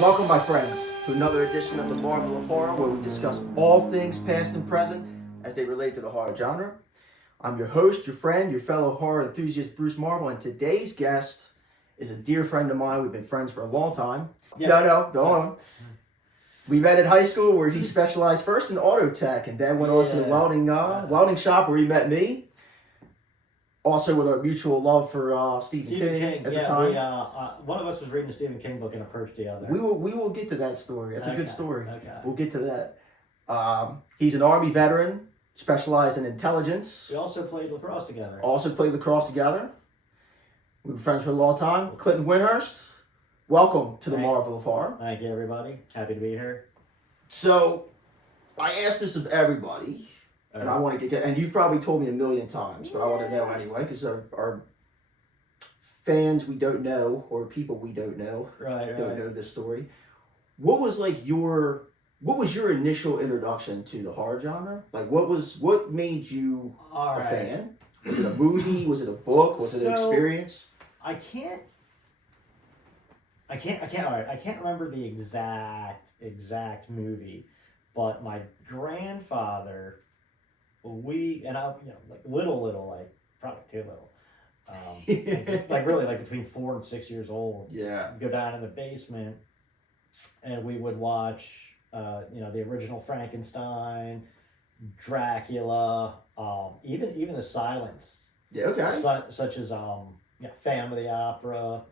Welcome, my friends, to another edition of the Marvel of Horror, where we discuss all things past and present as they relate to the horror genre. I'm your host, your friend, your fellow horror enthusiast, Bruce Marvel, and today's guest is a dear friend of mine. We've been friends for a long time. Yeah. No, go on. We met at high school, where he specialized first in auto tech, and then went on to the welding shop, where he met me. Also, with our mutual love for Stephen King at the time. One of us was reading a Stephen King book and approached the other. We will get to that story. That's a good story. Okay. We'll get to that. He's an Army veteran, specialized in intelligence. We also played lacrosse together. We've been friends for a long time. Clint and Bruce, welcome to the Marvel of Horror. Thank you, everybody. Happy to be here. So, I asked this of everybody. And I want to get, and you've probably told me a million times, but I want to know anyway, because our fans we don't know, or people we don't know, don't know this story. What was your initial introduction to the horror genre? Like, what made you a fan? Was it a movie? Was it a book? Was it an experience? I can't remember the exact movie, but my grandfather. Probably too little. Like between 4 and 6 years old. Yeah. Go down in the basement, and we would watch, the original Frankenstein, Dracula, even the silents. Yeah. Okay. Such as Phantom of the Opera.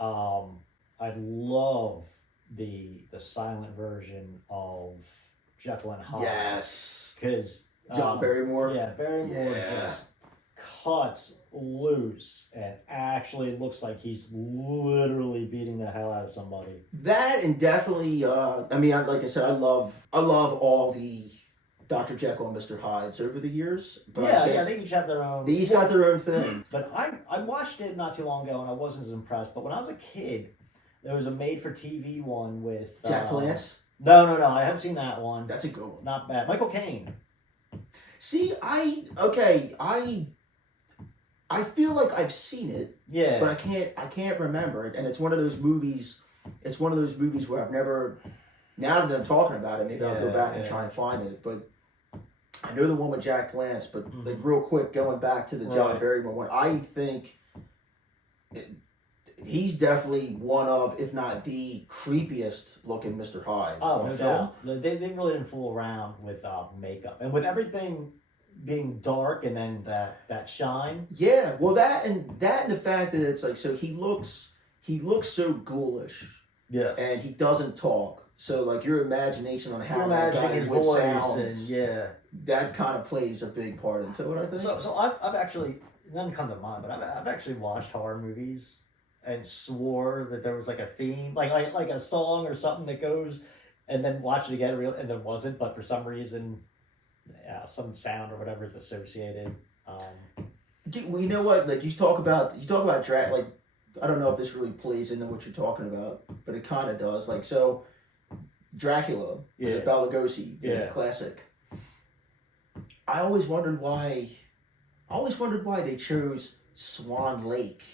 I love the silent version of Jekyll and Hyde. Yes. Because John Barrymore. Yeah, Barrymore just cuts loose and actually looks like he's literally beating the hell out of somebody. That and definitely, like I said, I love all the Dr. Jekyll and Mr. Hydes over the years. But they each have their own. These got their own thing. But I watched it not too long ago and I wasn't as impressed. But when I was a kid, there was a made-for-TV one with Jack Palance. No, I haven't seen that one. That's a good one. Not bad. Michael Caine. See, I feel like I've seen it. Yeah. But I can't remember it, and it's one of those movies. It's one of those movies where I've never. Now that I'm talking about it, maybe I'll go back and try and find it. But I know the one with Jack Palance. But like real quick, going back to the John Barrymore one, I think he's definitely one of, if not the creepiest looking Mr. Hyde. Oh, no doubt. They really didn't fool around with makeup. And with everything being dark and then that shine. Yeah, well that and the fact that it's like, so he looks so ghoulish. Yes. And he doesn't talk. So like your imagination on how that guy his would voice sound, that kind of plays a big part into it, I think. So I've actually, none come to mind, but I've actually watched horror movies and swore that there was like a theme, like a song or something that goes, and then watch it again, and there wasn't, but for some reason, some sound or whatever is associated. Well, you know what? Like you talk about Dracula. Like I don't know if this really plays into what you're talking about, but it kind of does. Like so, Dracula, the Bela Lugosi, classic. I always wondered why they chose Swan Lake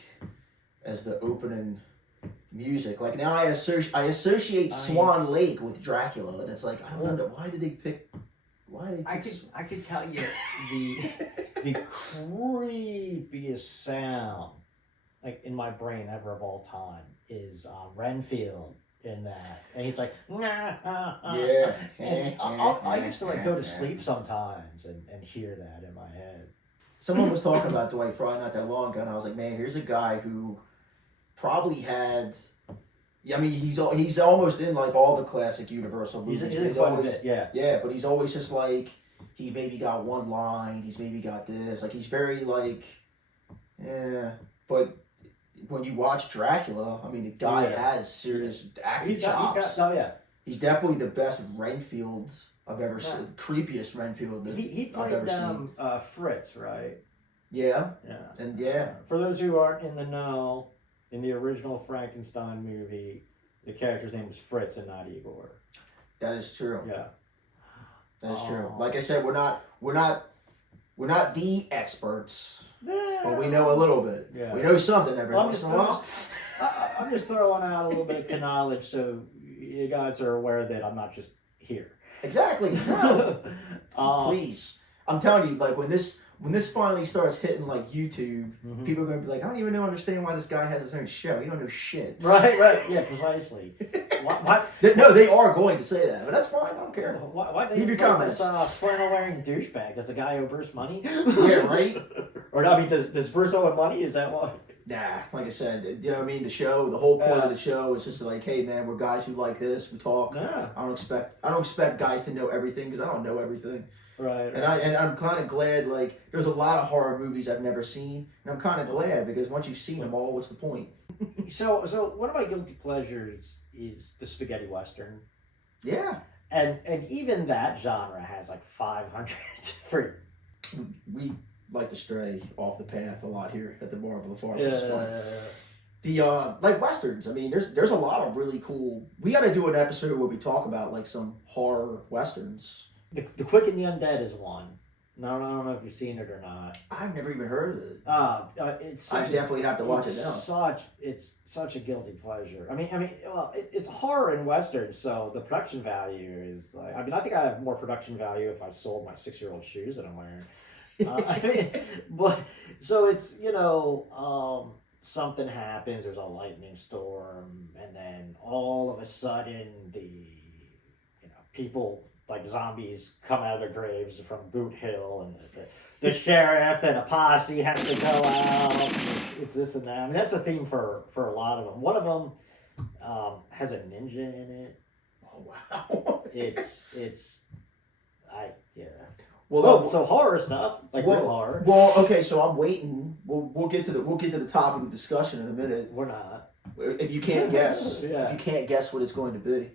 as the opening music. Like now I associate Swan Lake with Dracula, and it's like I don't know why did they pick. I could tell you the creepiest sound like in my brain ever of all time is Renfield in that, and he's like yeah. And I used to like go to sleep sometimes and hear that in my head. Someone was talking about Dwight Frye not that long ago, and I was like, man, here's a guy who probably had. I mean, he's almost in like all the classic Universal movies. He's in quite a bit, yeah, but he's always just like he maybe got one line, he's maybe got this, like he's very like, But when you watch Dracula, I mean, the guy has serious acting chops. He's definitely the best Renfield I've ever seen. Creepiest Renfield I've ever seen. Fritz, right? Yeah. And for those who aren't in the know. In the original Frankenstein movie, the character's name was Fritz and not Igor. That is true. Yeah. That is true. Like I said, we're not the experts, but we know a little bit. Yeah. We know something every once in a while. I'm just throwing out a little bit of knowledge so you guys are aware that I'm not just here. Exactly. No. Please. I'm telling you, like when this finally starts hitting like YouTube, people are gonna be like, I don't even understand why this guy has his own show. You don't know shit. Right, yeah, precisely. Why? No, they are going to say that, but that's fine. I don't care. Why leave your comments? This flannel wearing douchebag? Does the guy owe Bruce money? Yeah, right. Or I mean, does Bruce owe him money? Is that what? Nah, like I said, you know what I mean? The whole point of the show is just like, hey man, we're guys who like this, we talk. Yeah. I don't expect guys to know everything because I don't know everything. Right. And I'm kind of glad, like, there's a lot of horror movies I've never seen, and I'm kind of glad because once you've seen them all, what's the point? So one of my guilty pleasures is the spaghetti western. Yeah. And even that genre has like 500 different. We like to stray off the path a lot here at the Marvel of Horror. Yeah. The like westerns. I mean, there's a lot of really cool. We got to do an episode where we talk about like some horror westerns. The Quick and the Undead is one. No, I don't know if you've seen it or not. I've never even heard of it. It's. I definitely have to watch it now. It's such a guilty pleasure. I mean, well, it's horror and western, so the production value is like. I mean, I think I have more production value if I sold my 6-year-old shoes that I'm wearing. But so it's something happens. There's a lightning storm, and then all of a sudden people. Like zombies come out of their graves from Boot Hill, and the sheriff and a posse have to go out. It's this and that. I mean, that's a theme for a lot of them. One of them has a ninja in it. Oh wow! Well, so horror stuff like real horror. Well, okay, so I'm waiting. We'll get to the topic of discussion in a minute. We're not. If you can't guess, if you can't guess what it's going to be.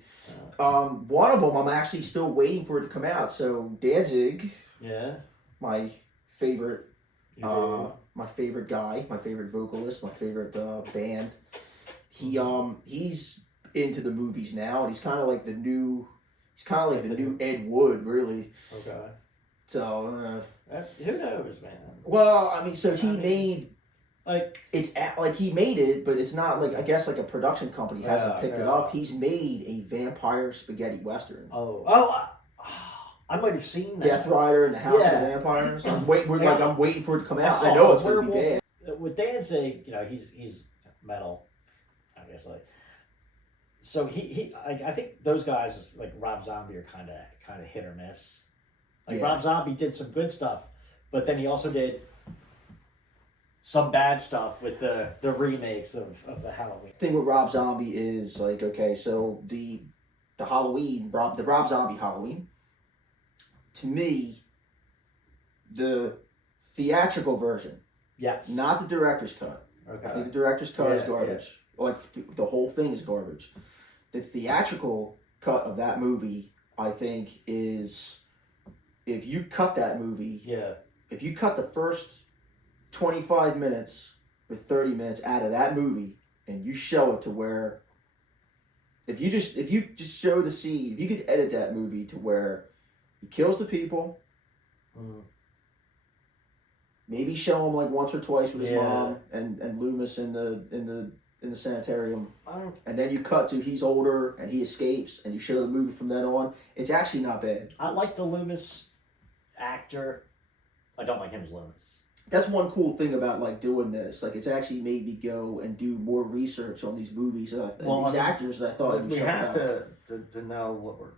One of them I'm actually still waiting for it to come out. So Danzig, my favorite, my favorite guy, my favorite vocalist, my favorite band. He's into the movies now, and he's kind of like the new Ed Wood, really. Okay. So who knows, man? Well, I mean, so he made. He made it, but it's not like I guess like a production company hasn't picked it up. He's made a vampire spaghetti western. I might have seen that. Death Rider and the House of the Vampires. I'm waiting for it to come out. I know it's going to be bad. With Danzig, he's metal, obviously. So I think those guys like Rob Zombie are kind of hit or miss. Rob Zombie did some good stuff, but then he also did some bad stuff with the remakes of the Halloween. The thing with Rob Zombie is like, okay, so the Rob Zombie Halloween, to me, the theatrical version, not the director's cut. Okay. I think the director's cut is garbage. Yeah. Like the whole thing is garbage. The theatrical cut of that movie, I think, is if you cut that movie, if you cut the first 25 minutes or 30 minutes out of that movie and you show it to where if you just show the scene, if you could edit that movie to where he kills the people, maybe show him like once or twice with his mom and Loomis in the sanitarium, and then you cut to he's older and he escapes and you show the movie from then on, it's actually not bad. I like the Loomis actor. I don't like him as Loomis. That's one cool thing about like doing this. Like it's actually made me go and do more research on these movies and these actors that I thought we have to know what we're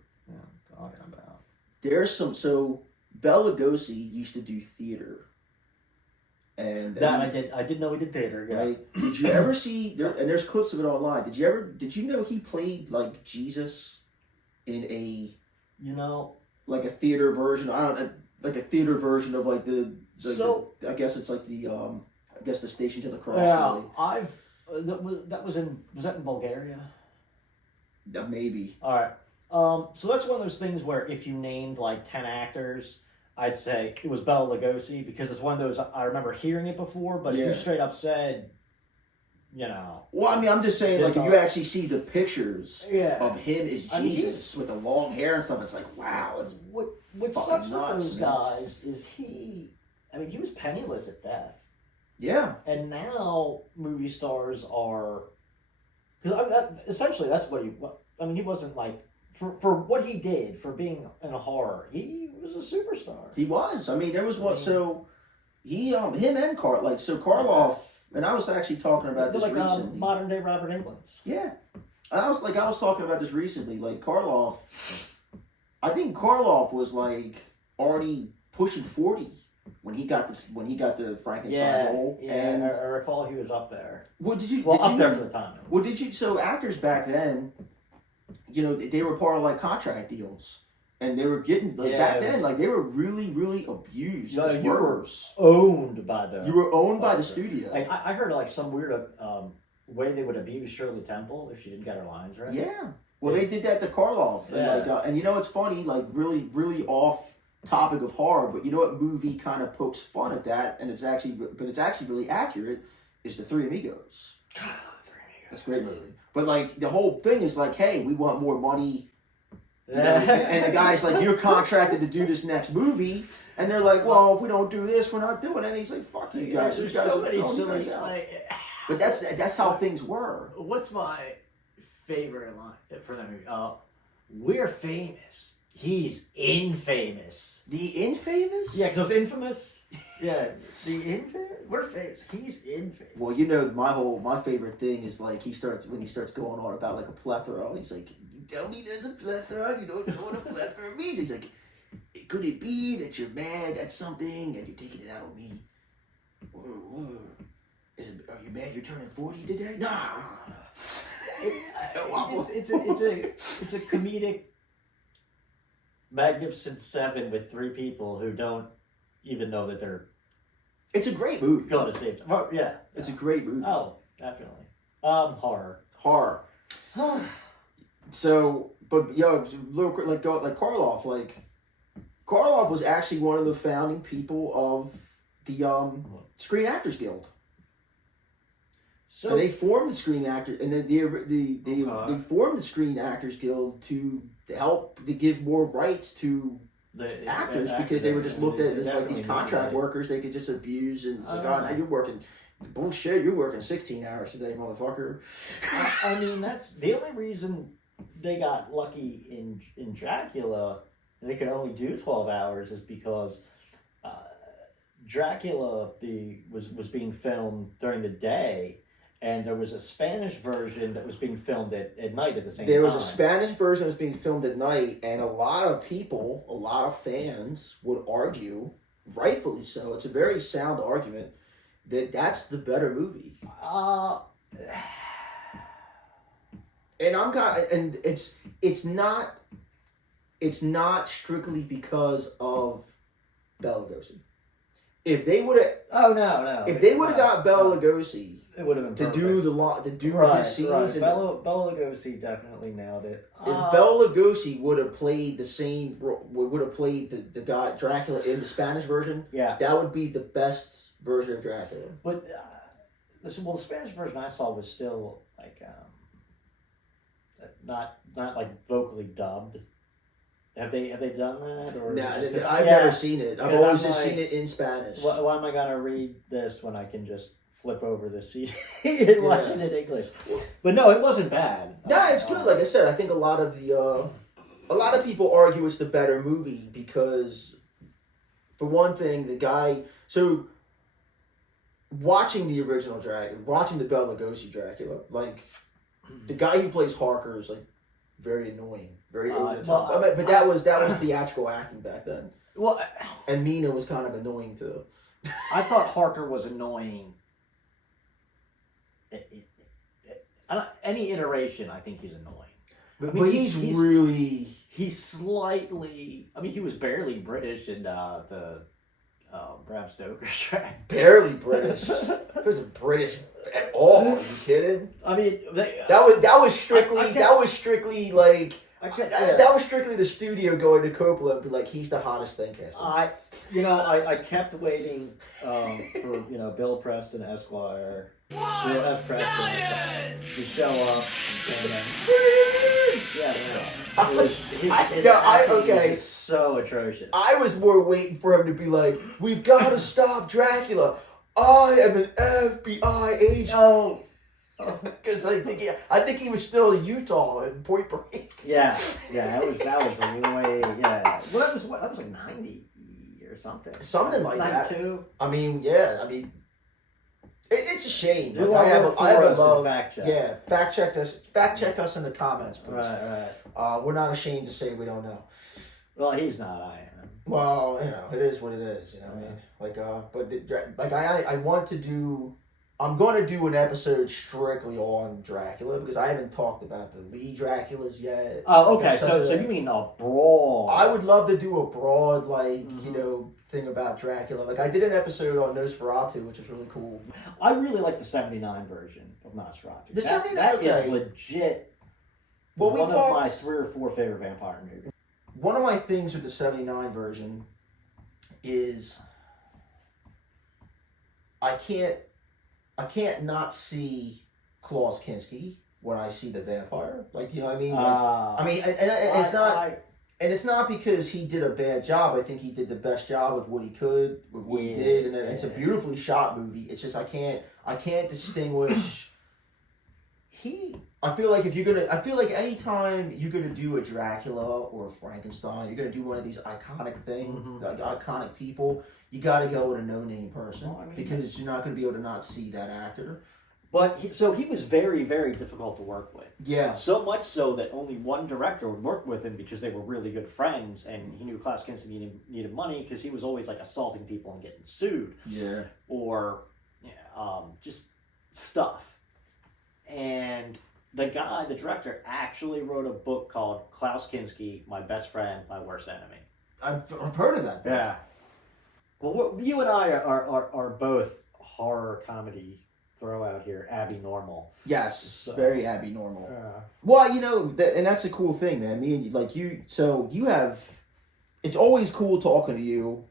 talking about. There's so Bela Lugosi used to do theater, and I did know he did theater. Yeah. Right? Did you ever see? And there's clips of it online. Did you know he played like Jesus in a like a theater version? I don't know, like a theater version of like I guess it's like the Station to the Cross. Yeah, really. Was that in Bulgaria? Maybe. All right. So that's one of those things where if you named like 10 actors, I'd say it was Bela Lugosi because it's one of those I remember hearing it before, but if you straight up said, Well, I mean, I'm just saying, like, if you actually see the pictures of him as Jesus with the long hair and stuff, it's like, wow, it's what sucks with those guys is he was penniless at death. Yeah. And now movie stars are, because essentially that's what I mean, he wasn't like for what he did for being in a horror. He was a superstar. He was. I mean, there was one. So he, him and Karloff, and I was actually talking about this recently. Modern day Robert Englund's. Yeah, I was talking about this recently. Like Karloff, I think Karloff was like already pushing 40 when he got the Frankenstein role. Yeah, and I recall he was up there. Well, up there for the time. Well, so actors back then, they were part of like contract deals, and they were getting back then, like they were really, really abused as workers. Owned by the. You were owned by the studio. Like I heard like some weird way they would abuse Shirley Temple if she didn't get her lines right. Yeah. Well, they did that to Karloff, and it's funny, like really, really off topic of horror, but you know what movie kind of pokes fun at that, and it's actually really accurate, is The Three Amigos. God, I love The Three Amigos. That's a great movie. But like the whole thing is like, hey, we want more money, and the guy's like, you're contracted to do this next movie, and they're like, well, if we don't do this, we're not doing it. And he's like, fuck you guys. There's you guys so many don't silly. you guys but that's how things were. What's my favorite line for that movie? We're famous. He's infamous. The Infamous? Yeah, because infamous. Yeah, the infamous. We're famous. He's infamous. Well, my favorite thing is like when he starts going on about like a plethora. He's like, you tell me there's a plethora. You don't know what a plethora means. He's like, could it be that you're mad at something and you're taking it out on me? Are you mad you're turning 40 today? Nah. It's a comedic Magnificent Seven with three people who don't even know that they're. It's a great movie. Going to save them. Oh, yeah. It's a great movie. Oh, definitely. Horror. So, but little like Karloff. Like Karloff was actually one of the founding people of the Screen Actors Guild. So and they formed the Screen Actors, and then they formed the Screen Actors Guild to give more rights to the actors because they were just looked at as like these contract workers they could just abuse and it's like, now you're working bullshit. You're working 16 hours a day, motherfucker. I mean, that's the only reason they got lucky in Dracula, and they could only do 12 hours, is because Dracula was being filmed during the day. And there was a Spanish version that was being filmed at night at the same time. There was a Spanish version that was being filmed at night, and a lot of fans would argue, rightfully so, it's a very sound argument, that that's the better movie. And it's not strictly because of Bela Lugosi. If they would have, if they would have got Bela Lugosi. It would have been to do his scenes. Right. Bela Lugosi definitely nailed it. If Bela Lugosi would have played the guy Dracula in the Spanish version, that would be the best version of Dracula. But the Spanish version I saw was still like not like vocally dubbed. Have they done that? Or I've never seen it. I've always just seen it in Spanish. Why am I gonna read this when I can just flip over the CD and watch it in English? But no, it wasn't bad. No, it's good. Like I said, I think a lot of people argue it's the better movie because, for one thing, so watching the original Dracula, watching the Bela Lugosi Dracula, like the guy who plays Harker is like very annoying, very over the top. But that was theatrical acting back then. Well, and Mina was kind of annoying too. I thought Harker was annoying. Any iteration, I think he's annoying. But he's slightly. I mean, he was barely British in the Bram Stoker's track. Barely British. He wasn't British at all. Are you kidding? I mean, that was strictly the studio going to Coppola and be like, he's the hottest thing casting. I kept waiting for Bill Preston Esquire. Bill Preston to show up. His so atrocious. I was more waiting for him to be like, we've got to stop Dracula. I am an FBI agent. Oh, Because I think he was still in Utah in Point Break. Yeah, that was way, yeah. Well, that was like 90 or something. Something like that. 92. I mean, yeah. I mean, it's a shame. Do Like, I have a love. fact check. Yeah, fact check us. Fact check us in the comments, please. Right. We're not ashamed to say we don't know. Well, he's not. I am. Well, it is what it is. You know what I mean? Like, I want to do. I'm going to do an episode strictly on Dracula because I haven't talked about the Lee Draculas yet. Oh, okay. So you mean a broad? I would love to do a broad, Mm-hmm. thing about Dracula. Like, I did an episode on Nosferatu, which is really cool. I really like the 79 version of Nosferatu. The 79, that okay. is legit. Well, one of my 3 or 4 favorite vampire movies. One of my things with the 79 version is I can't not see Klaus Kinski when I see the vampire. Like, you know what I mean? And it's not. And it's not because he did a bad job. I think he did the best job with what he could, with what he did, and it's a beautifully shot movie. It's just I can't distinguish. I feel like anytime you're gonna do a Dracula or a Frankenstein, you're gonna do one of these iconic things, like iconic people. You got to go with a no-name person because you're not gonna be able to not see that actor. But he was very, very difficult to work with. Yeah. So much so that only one director would work with him because they were really good friends, and he knew Klaus Kinski needed money because he was always like assaulting people and getting sued. Yeah. Or just stuff. And the director, actually wrote a book called Klaus Kinski, My Best Friend, My Worst Enemy. I've heard of that book. Yeah. Well, you and I are both horror comedy throw out here, Abby Normal. Yes, so, very Abby Normal. Well, and that's a cool thing, man. Me and you have. It's always cool talking to you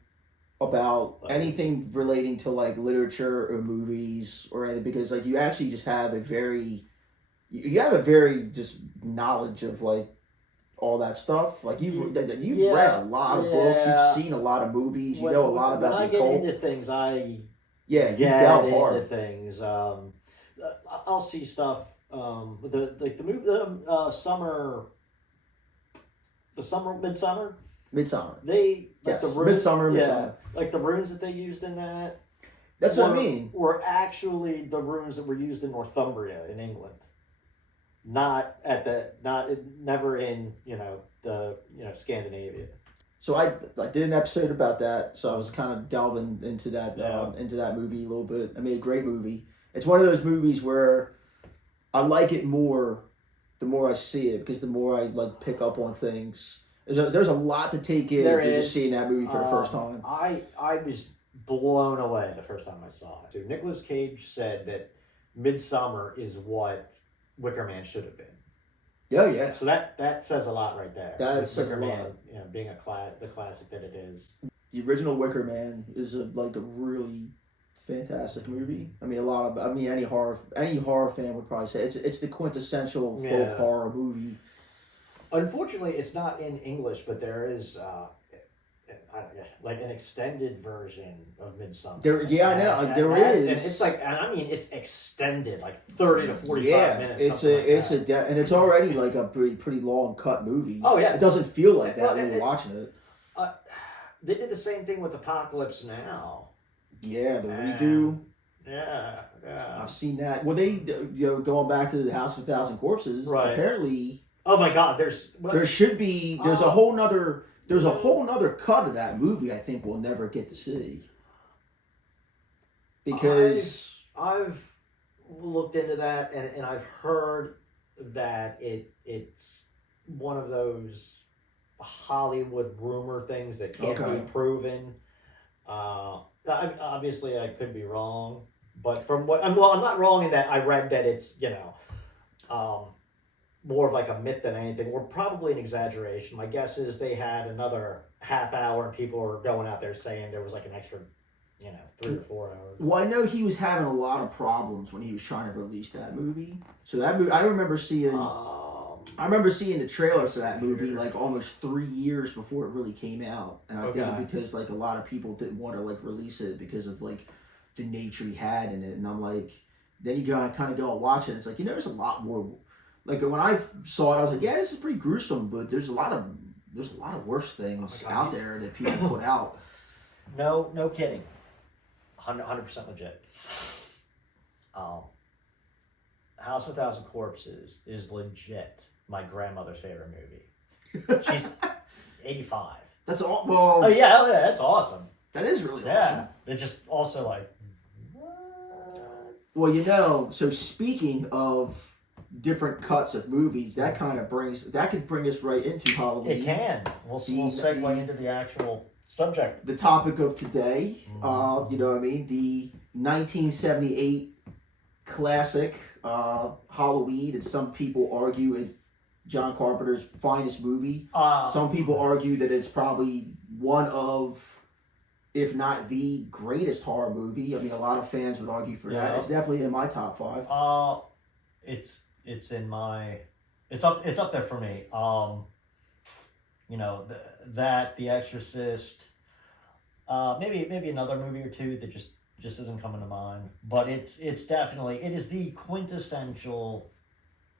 about anything relating to like literature or movies or anything because like you actually just have a very just knowledge of like all that stuff. Like you've read a lot of books, you've seen a lot of movies, you know a lot about the occult. When I get into things, you delve hard into things. I'll see stuff. The movie, Midsummer. Midsummer. The runes, Midsummer. Like the runes that they used in that. That's what I mean. Were actually the runes that were used in Northumbria in England. Never in Scandinavia. So I did an episode about that. So I was kind of delving into that movie a little bit. I mean, a great movie. It's one of those movies where I like it more the more I see it because the more I like pick up on things. There's a lot to take in if you're just seeing that movie for the first time. I was blown away the first time I saw it. So Nicolas Cage said that Midsummer is what Wicker Man should have been. Oh yeah. So that says a lot right there. That says Wicker a Man, lot. Being the classic that it is. The original Wicker Man is a really fantastic movie. I mean, any horror fan would probably say it's the quintessential folk horror movie. Unfortunately, it's not in English, but there is like an extended version of Midsummer. I know there is. And it's it's extended, like 30 to 45 minutes. And it's already like a pretty long cut movie. Oh yeah, it doesn't feel like that when you're watching it. They did the same thing with Apocalypse Now. Yeah, the redo. Yeah. I've seen that. Well, they going back to the House of a Thousand Corpses. Right. Apparently. Oh my God! There's a whole nother cut of that movie. I think we'll never get to see. Because I've looked into that and I've heard that it's one of those Hollywood rumor things that can't be proven. Obviously, I could be wrong, but from what I'm not wrong in that I read that it's more of like a myth than anything, or probably an exaggeration. My guess is they had another half hour and people were going out there saying there was like an extra 3 or 4 hours. Well, I know he was having a lot of problems when he was trying to release that movie. So that movie, I remember seeing the trailer for that movie like almost 3 years before it really came out, and I think because like a lot of people didn't want to like release it because of like the nature he had in it, and I'm like, then you kind of go and watch it. It's like, there's a lot more. Like when I saw it, I was like, yeah, this is pretty gruesome, but there's a lot of worse things out there that people put out. No kidding. 100% legit. House of a Thousand Corpses is legit my grandmother's favorite movie. She's 85. That's all. Well, oh yeah, that's awesome. That is really awesome. Yeah, it's just also like. What? Well, so speaking of different cuts of movies, that could bring us right into Halloween. It can. We'll segue into the actual subject. The topic of today, you know what I mean? The 1978 classic Halloween, and some people argue it's John Carpenter's finest movie. Some people argue that it's probably one of, if not the greatest horror movie. I mean, a lot of fans would argue for that. It's definitely in my top 5. It's in my, it's up there for me. The Exorcist, maybe another movie or two that just isn't coming to mind. But it's definitely, it is the quintessential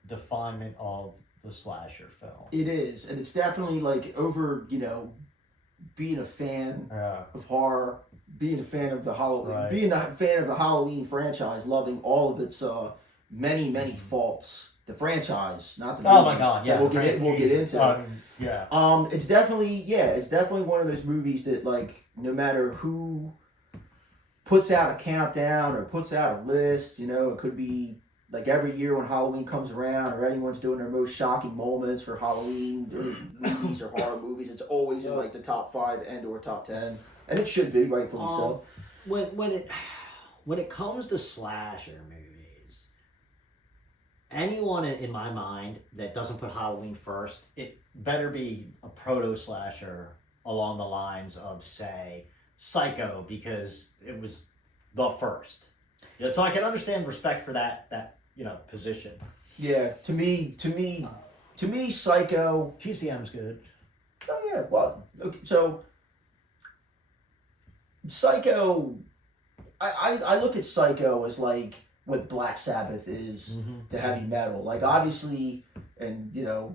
definement of the slasher film. It is, and it's definitely like over, being a fan of horror, being a fan of the Halloween, being a fan of the Halloween franchise, loving all of its many faults. The franchise, not the movie. Oh my God! Yeah, we'll get into. Yeah. It's definitely one of those movies that, like, no matter who puts out a countdown or puts out a list, it could be like every year when Halloween comes around, or anyone's doing their most shocking moments for Halloween or movies or horror movies, it's always in like the top 5 and or top 10, and it should be, rightfully so. When it comes to slasher movies, anyone in my mind that doesn't put Halloween first, it better be a proto-slasher along the lines of, say, Psycho, because it was the first. So I can understand respect for that position. Yeah, to me, Psycho. TCM's good. Oh yeah, well, okay, so Psycho, I look at Psycho as like what Black Sabbath is to heavy metal. Like obviously Metallica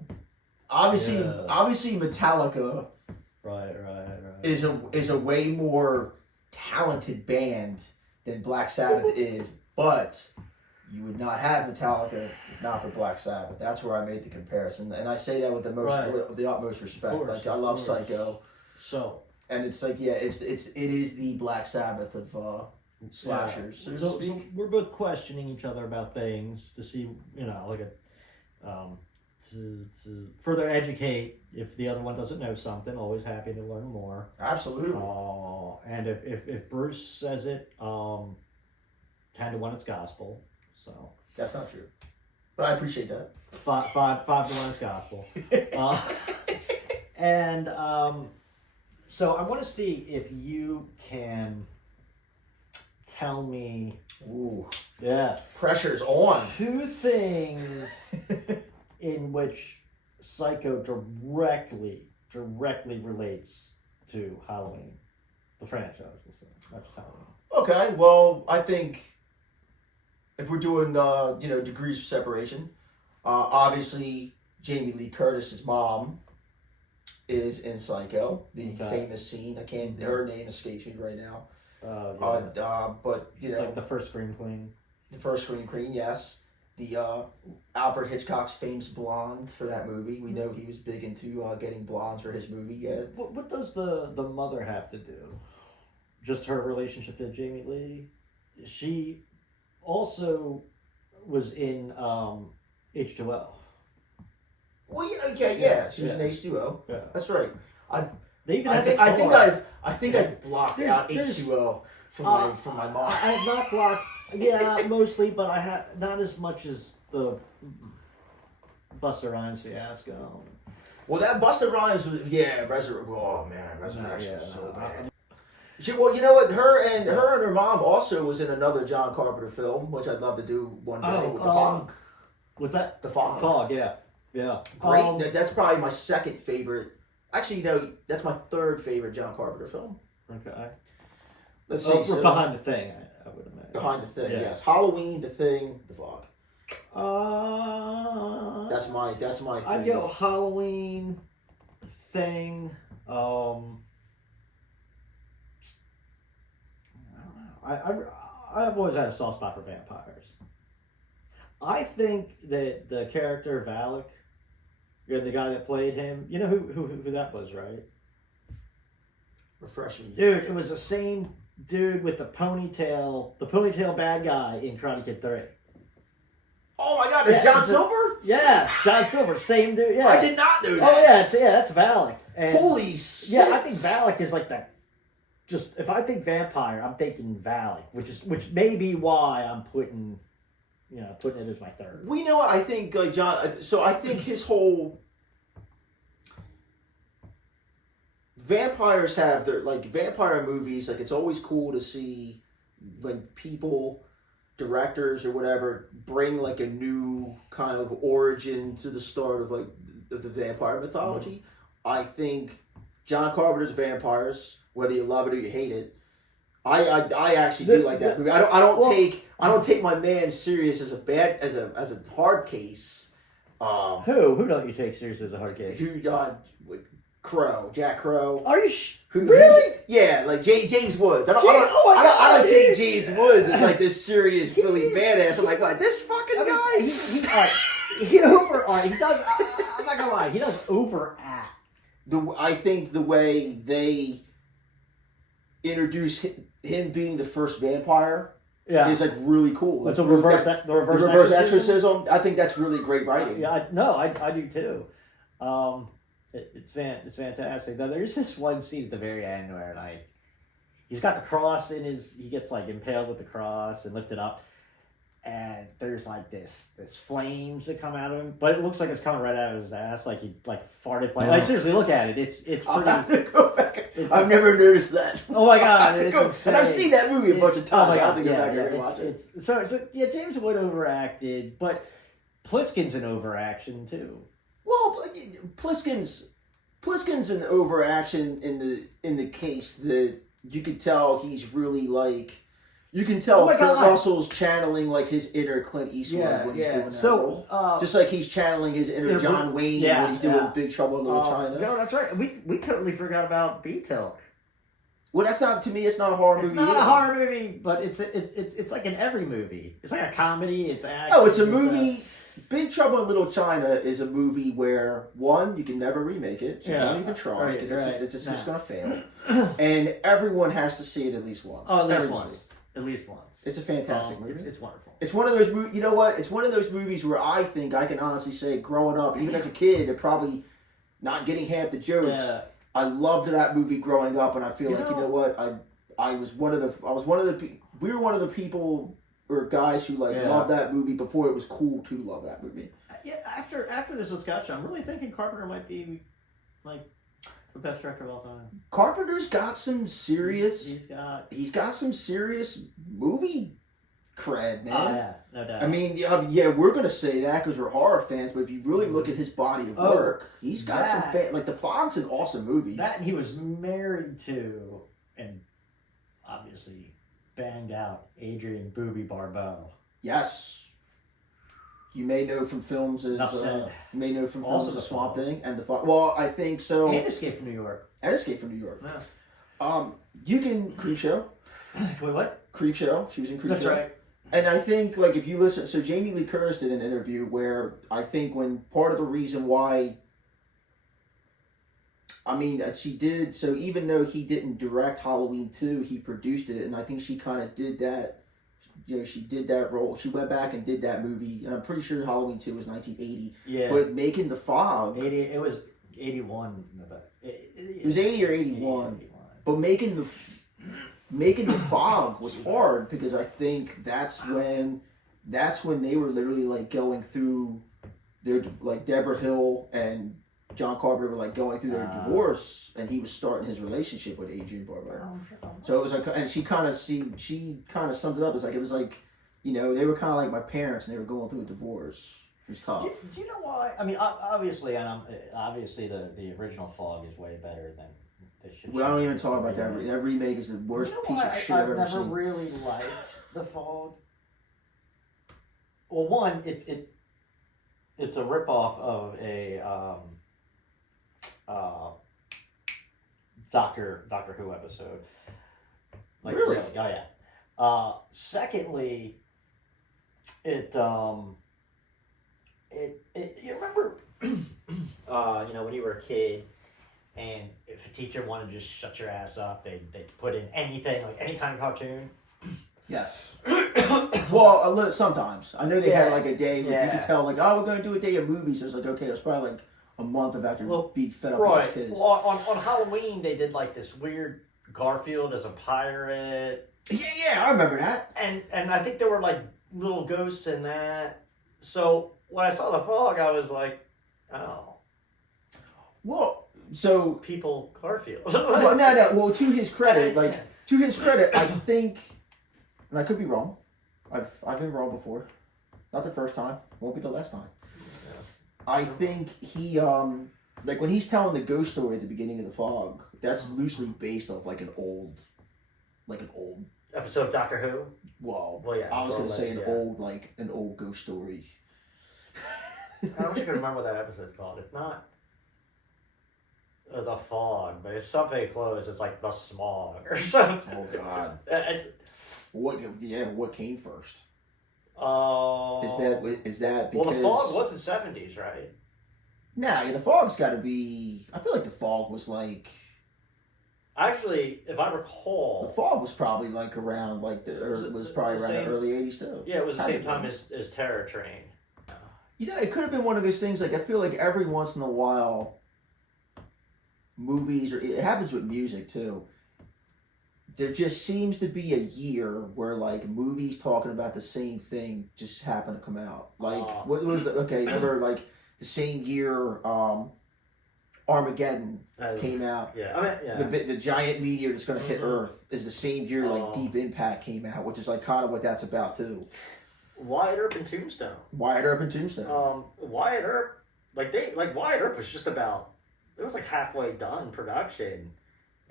is a way more talented band than Black Sabbath is, but you would not have Metallica if not for Black Sabbath. That's where I made the comparison, and I say that with the utmost respect. Like I love Psycho, and it's like it is the Black Sabbath of slashers. So we're both questioning each other about things to see, to further educate. If the other one doesn't know something, always happy to learn more. Absolutely. And if Bruce says it, 10 to 1 it's gospel. So that's not true, but I appreciate that. 5 to 1 it's gospel. So I want to see if you can tell me. Ooh. Yeah. Pressure's on. 2 things in which Psycho directly relates to Halloween, the franchise. We'll say, not just Halloween. Okay, well, I think if we're doing degrees of separation, obviously Jamie Lee Curtis's mom is in Psycho, the famous scene. Her name escapes me right now. But like the first Scream Queen. The first Scream Queen, yes. The Alfred Hitchcock's famous blonde for that movie. We know he was big into getting blondes for his movie. Yeah. What does the mother have to do? Just her relationship to Jamie Lee. She also was in H2O. Well, yeah. She was in H2O. Yeah. That's right. I think I've blocked out H2O from my mom. I have not blocked. Yeah, mostly, but I have not as much as the Busta Rhymes fiasco. Well, that Busta Rhymes was Resurrection was so bad. Well, you know what? Her and her mom also was in another John Carpenter film, which I'd love to do one day with The Fog. What's that? The Fog. Fog, yeah. Great. That's probably my second favorite. Actually, no, that's my third favorite John Carpenter film. Okay. Let's see. We're behind the thing. I would imagine. Behind The Thing, Yeah. yes. Halloween, The Thing, The Fog. Uh, That's my I'd three. go Halloween, Thing. I don't know. I've always had a soft spot for vampires. I think that the character Valak, the guy that played him, you know who that was, right? Refresh me. Dude, it was the same dude with the ponytail bad guy in Karate Kid 3. Oh my God, there's John Silver? Yeah, John Silver, same dude. Yeah, I did not know that. Oh yeah, that's Valak. And Holy shit. yeah, I think Valak is like that. Just if I think vampire, I'm thinking Valak, which may be why I'm putting it as my third. We know what I think, like John. So I think his whole vampires have their like vampire movies. Like it's always cool to see when people, directors or whatever, bring like a new kind of origin to the start of like of the vampire mythology. I think John Carpenter's vampires, whether you love it or you hate it, I actually do like that movie. I don't take my man serious as a hard case. Who don't you take seriously as a hard case? Jack Crow. Are you Really? Yeah, like James Woods. I don't take James Woods as like this serious Philly badass. I'm like, what? This fucking guy? He does. I'm not gonna lie. He does overact. I think the way they introduce him being the first vampire is like really cool. It's Like, a reverse exorcism. I think that's really great writing. I do too. It's fantastic. Now, there's this one scene at the very end where he's got the cross he gets like impaled with the cross and lifted up, and there's like this flames that come out of him, but it looks like it's coming right out of his ass, like he like farted flames. Like seriously, look at it. It's pretty. I'll have to go back. I've never noticed that. Oh my God, it's insane. And I've seen that movie a bunch of times. I have to go back and rewatch it. So James Wood overacted, but Pliskin's an overaction too. Well, Pliskin's an overaction in the case that you could tell he's really like. You can tell Kurt Russell's channeling like his inner Clint Eastwood when he's doing that role. Just like he's channeling his inner John Wayne when he's doing Big Trouble in Little China. No, that's right. We totally forgot about Beatilk. Well, that's not, to me, it's not a horror movie. It's not a horror movie, but it's like in every movie. It's like a comedy, it's action. Oh, it's a movie. Big Trouble in Little China is a movie where, one, you can never remake it, so don't even try, because it's just going to fail. And everyone has to see it at least once. Oh, at least once. At least once. It's a fantastic movie. It's wonderful. It's one of those movies, you know what? It's one of those movies where I think I can honestly say, growing up, even as a kid, and probably not getting half the jokes, I loved that movie growing up, and I feel like, you know what? We were one of the people or guys who loved that movie before it was cool to love that movie. Yeah, after this discussion, I'm really thinking Carpenter might be like the best director of all time. Carpenter's got some serious. He's got some serious movie cred, man. Oh yeah, no doubt. I mean, we're gonna say that because we're horror fans, but if you really look at his body of work, he's got some like The Fog's an awesome movie. That and he was married to and obviously banged out Adrienne Booby Barbeau. Yes. You may know from films as The Swamp Thing and The Fog. Well, I think so. And Escape from New York. Yeah. You can Creepshow. Wait, what? Creepshow. She was in Creepshow. That's right. And I think like if you listen, so Jamie Lee Curtis did an interview where I think when part of the reason why. I mean, she did. So even though he didn't direct Halloween 2, he produced it, and I think she kind of did that. You know, she did that role. She went back and did that movie, and I'm pretty sure Halloween 2 was 1980. Yeah. But Making the Fog... It was 81. It was 80 or 81. But Making the Fog was hard, because I think that's when they were literally, like, going through their... Like, Deborah Hill and John Carpenter were, like, going through their divorce, and he was starting his relationship with Adrienne Barbeau. So it was like, and she kind of summed it up as like, it was like, you know, they were kind of like my parents, and they were going through a divorce. It was tough. Do you know why? I mean, obviously, the original Fog is way better They should Well, I don't change even the talk about that. remake. That remake is the worst You know piece why of shit I've I've ever never seen. really liked The Fog? Well, one, it's a ripoff of a Doctor Who episode. Like, Really? Oh yeah. Secondly, it you remember when you were a kid, and if a teacher wanted to just shut your ass up, they'd put in anything, like any kind of cartoon. Yes. Well, sometimes. I know they had like a day where you Yeah. could tell, like, oh, we're going to do a day of movies. It was like, okay, it was probably like a month of after being fed up with these kids. Well, on Halloween, they did like this weird Garfield as a pirate. Yeah, I remember that. And I think there were like little ghosts in that. So when I saw The Fog, I was like, oh. Well, so People Garfield. well, no. Well, to his credit, I think, and I could be wrong. I've been wrong before. Not the first time. Won't be the last time. I think he like when he's telling the ghost story at the beginning of The Fog, that's loosely based off like an old episode of Doctor Who. Well, Yeah. I was gonna say an yeah. old ghost story. I wish I could remember what that episode's called. It's not The Fog, but it's something close. It's like The Smog or something. Oh God. What came first? Oh. Is that because? Well, The Fog was the 70s, right? Nah, the Fog's got to be. I feel like the Fog was like. Actually, if I recall, The Fog was probably like around like the early '80s too. Yeah, it was the same time as Terror Train. It could have been one of those things. Like I feel like every once in a while, movies, or it happens with music too. There just seems to be a year where like movies talking about the same thing just happen to come out. Like what was the remember like the same year Armageddon came out. Yeah, I mean, yeah. The giant meteor that's going to hit Earth is the same year like Deep Impact came out, which is like kind of what that's about too. Wyatt Earp and Tombstone. Wyatt Earp and Tombstone. Wyatt Earp, Wyatt Earp was just about. It was like halfway done production.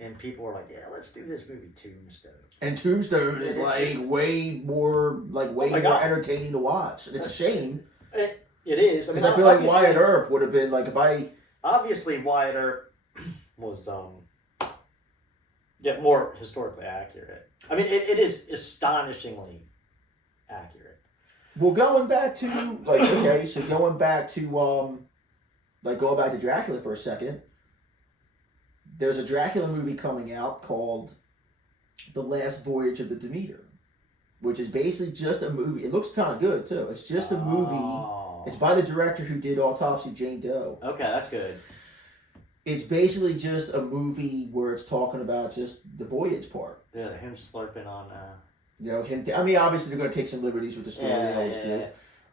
And people were like, "Yeah, let's do this movie, Tombstone." And Tombstone is way more entertaining to watch. And it's a shame. It is. Because I feel like Wyatt Earp would have been like if I. Obviously, Wyatt Earp was more historically accurate. I mean, it is astonishingly accurate. Well, going back to going back to Dracula for a second. There's a Dracula movie coming out called The Last Voyage of the Demeter, which is basically just a movie. It looks kind of good, too. It's just a movie. It's by the director who did Autopsy of Jane Doe. Okay, that's good. It's basically just a movie where it's talking about just the voyage part. Yeah, him slurping on... I mean, obviously they're going to take some liberties with the story they always do.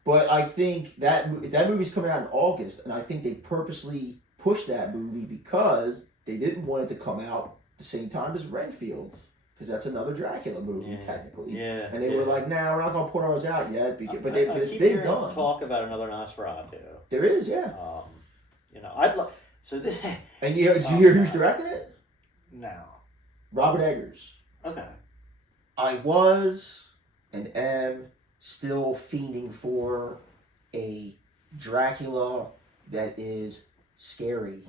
But I think that movie's coming out in August, and I think they purposely pushed that movie because... They didn't want it to come out the same time as Renfield, because that's another Dracula movie, technically. Yeah. And they were like, "Nah, we're not going to put ours out yet." But it's keep been hearing done. Talk about another Nosferatu. There is, yeah. I'd love. So this. And did you hear who's directing it? No. Robert Eggers. Okay. I was and am still fiending for a Dracula that is scary.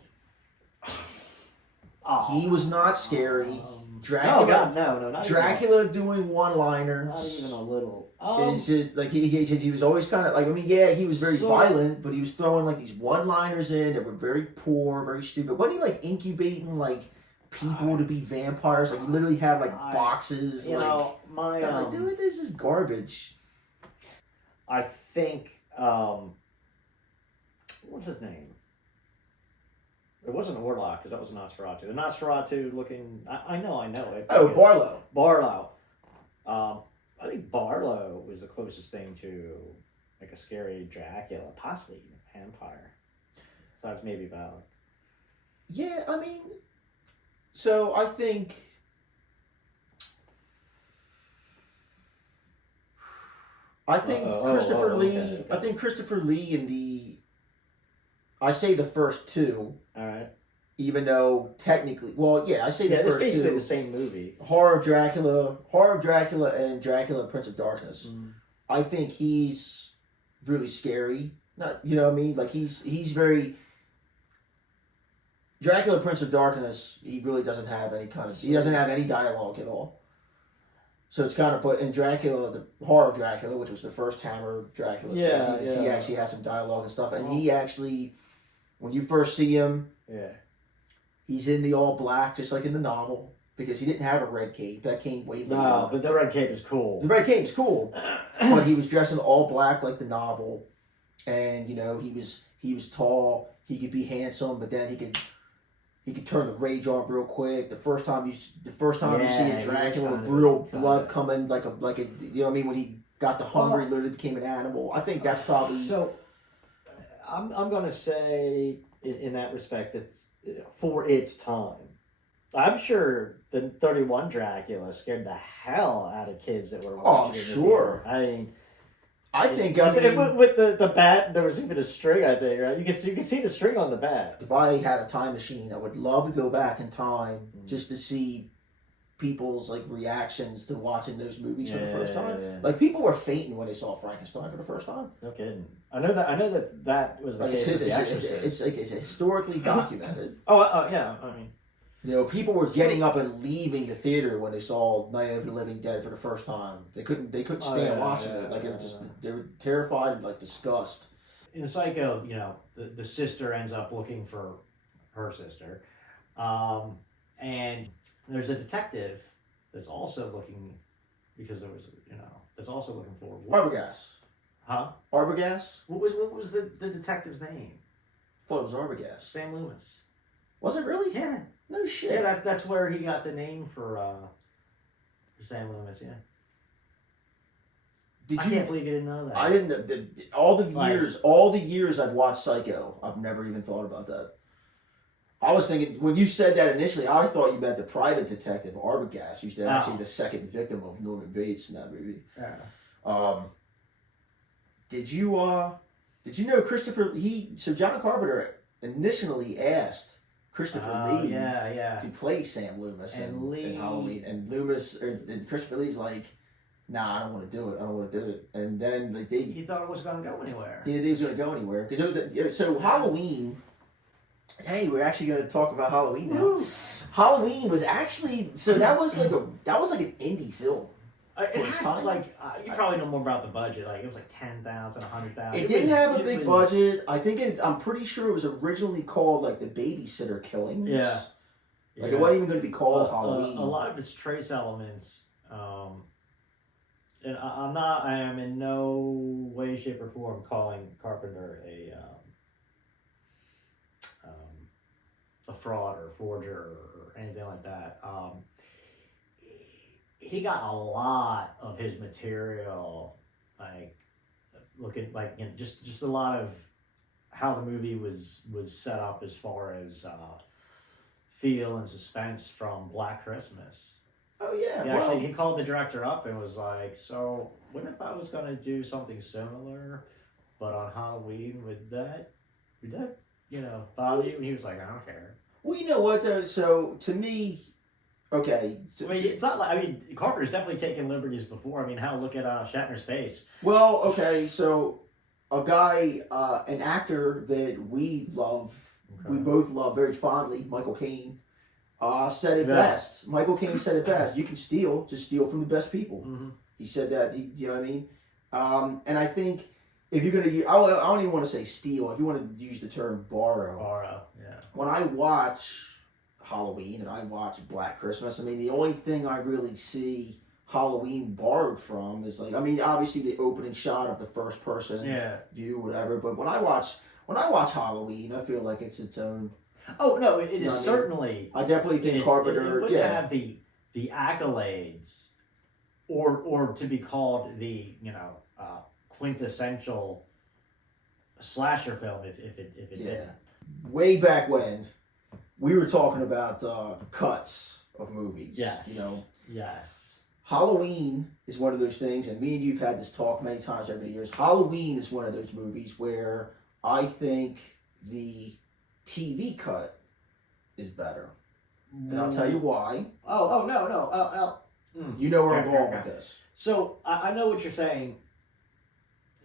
He was not scary. Dracula. No, not Dracula doing one-liners. Not even a little. It's just like he was always kind of like, I mean, yeah, he was very violent, but he was throwing like these one-liners in that were very poor, very stupid. Wasn't he like incubating like people to be vampires? Like he literally had like boxes. I'm like, dude, this is garbage. I think what's his name? It wasn't Orlok, because that was a Nosferatu. The Nosferatu looking... I know it. Oh, Barlow. Barlow. I think Barlow was the closest thing to like a scary Dracula, possibly even a vampire. Besides maybe Valak. Yeah, I mean... So, I think... Christopher Lee... Okay. I think Christopher Lee in the... I say the first two. All right. even though technically, well, yeah, I say Yeah, the it's first basically two. the same movie. Horror of Dracula, and Dracula Prince of Darkness. I think he's really scary. Not, you know what I mean? Like he's very Dracula Prince of Darkness. He really doesn't have any kind of. He doesn't have any dialogue at all. So it's kind of put in Dracula, the Horror of Dracula, which was the first Hammer Dracula. Yeah, so he actually has some dialogue and stuff, and he actually, when you first see him, he's in the all black, just like in the novel, because he didn't have a red cape. That came way later. No, but the red cape is cool. The red cape is cool, but he was dressed in all black like the novel, and you know he was tall. He could be handsome, but then he could turn the rage on real quick. The first time you see a Dracula with real blood coming, like a you know what I mean, when he got the hunger, he literally became an animal. I think that's probably so. I'm gonna say in that respect, it's for its time. I'm sure the 31 Dracula scared the hell out of kids that were watching. Oh, sure. I mean, with the bat, there was even a string. I think, right? You can see the string on the bat. If I had a time machine, I would love to go back in time just to see people's like reactions to watching those movies for the first time. Yeah. Like people were fainting when they saw Frankenstein for the first time. No kidding. I know that was the Like case with The Exorcist. it's historically documented. Oh yeah. I mean, You know, people were getting up and leaving the theater when they saw Night of the Living Dead for the first time. They couldn't stand watching it. Like they were terrified and like disgust. in Psycho, you know, the sister ends up looking for her sister, and there's a detective that's also looking because there was, you know, that's also looking for Arbogast. Huh? Arbogast? What was the detective's name? I thought it was Arbogast. Sam Loomis. Was it really? Yeah. No shit. Yeah, that's where he got the name for Sam Loomis. Yeah. I can't believe you didn't know that. I didn't know. All the years I've watched Psycho, I've never even thought about that. I was thinking, when you said that initially, I thought you meant the private detective, Arbogast, who's actually the second victim of Norman Bates in that movie. Yeah. Did you know so John Carpenter initially asked Christopher Lee to play Sam Loomis in Halloween, and Christopher Lee's like, nah, I don't want to do it. And then like he thought it wasn't going to go anywhere. He didn't think it was going to go anywhere. So Halloween. Hey, we're actually going to talk about Halloween now. Woo. Halloween was actually that was like an indie film. It had, you probably know more about the budget. Like it was like $10,000, $100,000. It didn't have a big budget. I think I'm pretty sure it was originally called like the Babysitter Killings. Yeah. Like it wasn't even going to be called Halloween. A lot of its trace elements. And I am in no way, shape, or form calling Carpenter a fraud or a forger or anything like that. He got a lot of his material, like looking like, you know, just a lot of how the movie was set up as far as feel and suspense from Black Christmas. Oh yeah. He called the director up and was like, "So, what if I was gonna do something similar, but on Halloween? Would that bother you?" And he was like, "I don't care." Well, you know what though? So to me, okay. It's not like Carpenter's definitely taken liberties before. I mean, look at Shatner's face. Well, okay, so a guy, an actor that we love, we both love very fondly, Michael Caine. Said it best. Michael Caine said it best. You can steal, just steal from the best people. Mm-hmm. He said that. You know what I mean? And I think if you're gonna use, I don't even want to say steal. If you want to use the term borrow, yeah. When I watch Halloween and I watch Black Christmas, I mean the only thing I really see Halloween borrowed from is like, I mean obviously the opening shot of the first person view, whatever. But when I watch Halloween, I feel like it's its own. Oh no! It is certainly. I definitely think Carpenter. It wouldn't have the accolades, or to be called the quintessential slasher film if it didn't. Way back when, we were talking about cuts of movies. Yes. You know. Yes. Halloween is one of those things, and me and you've had this talk many times over the years. Halloween is one of those movies where I think the TV cut is better. And I'll tell you why. Oh, no. You know where I'm Okay, going okay. with this. So I know what you're saying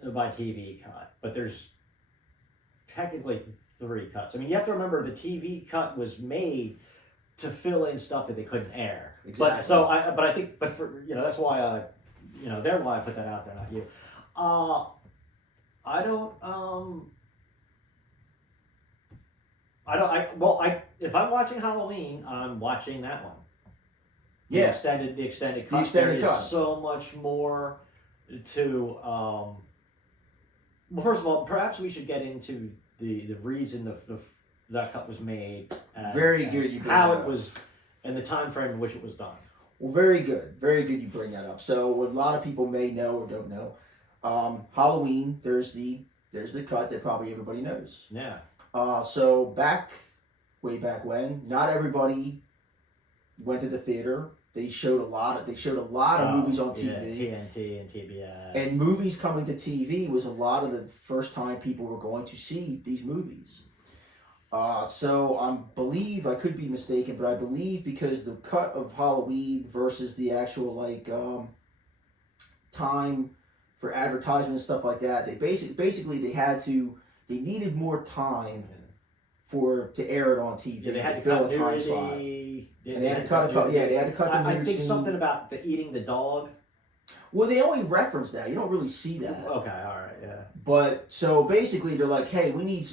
by TV cut, but there's technically 3 cuts. I mean, you have to remember the TV cut was made to fill in stuff that they couldn't air. Exactly. But I think, for that's why they're why I put that out there, not you. If I'm watching Halloween, I'm watching that one. Yeah. The extended cut. The extended there cut. is so much more to. Well, first of all, perhaps we should get into the reason that cut was made. Very good. You bring how that it up. was, and the time frame in which it was done. Well, very good. Very good you bring that up. So what a lot of people may know or don't know, Halloween, there's the cut that probably everybody knows. Yeah. So way back when, not everybody went to the theater. They showed a lot of movies on TV. Yeah, TNT and TBS. And movies coming to TV was a lot of the first time people were going to see these movies. So I believe, I could be mistaken, but I believe because the cut of Halloween versus the actual time for advertisement and stuff like that, they basically they needed more time to air it on TV. Yeah, they had to fill cut a time nudity. slot. And they had to cut they had to cut the I nudity think scene. something about the eating the dog. Well, they only reference that. You don't really see that. Okay, all right, yeah. But so basically, they're like, "Hey, we need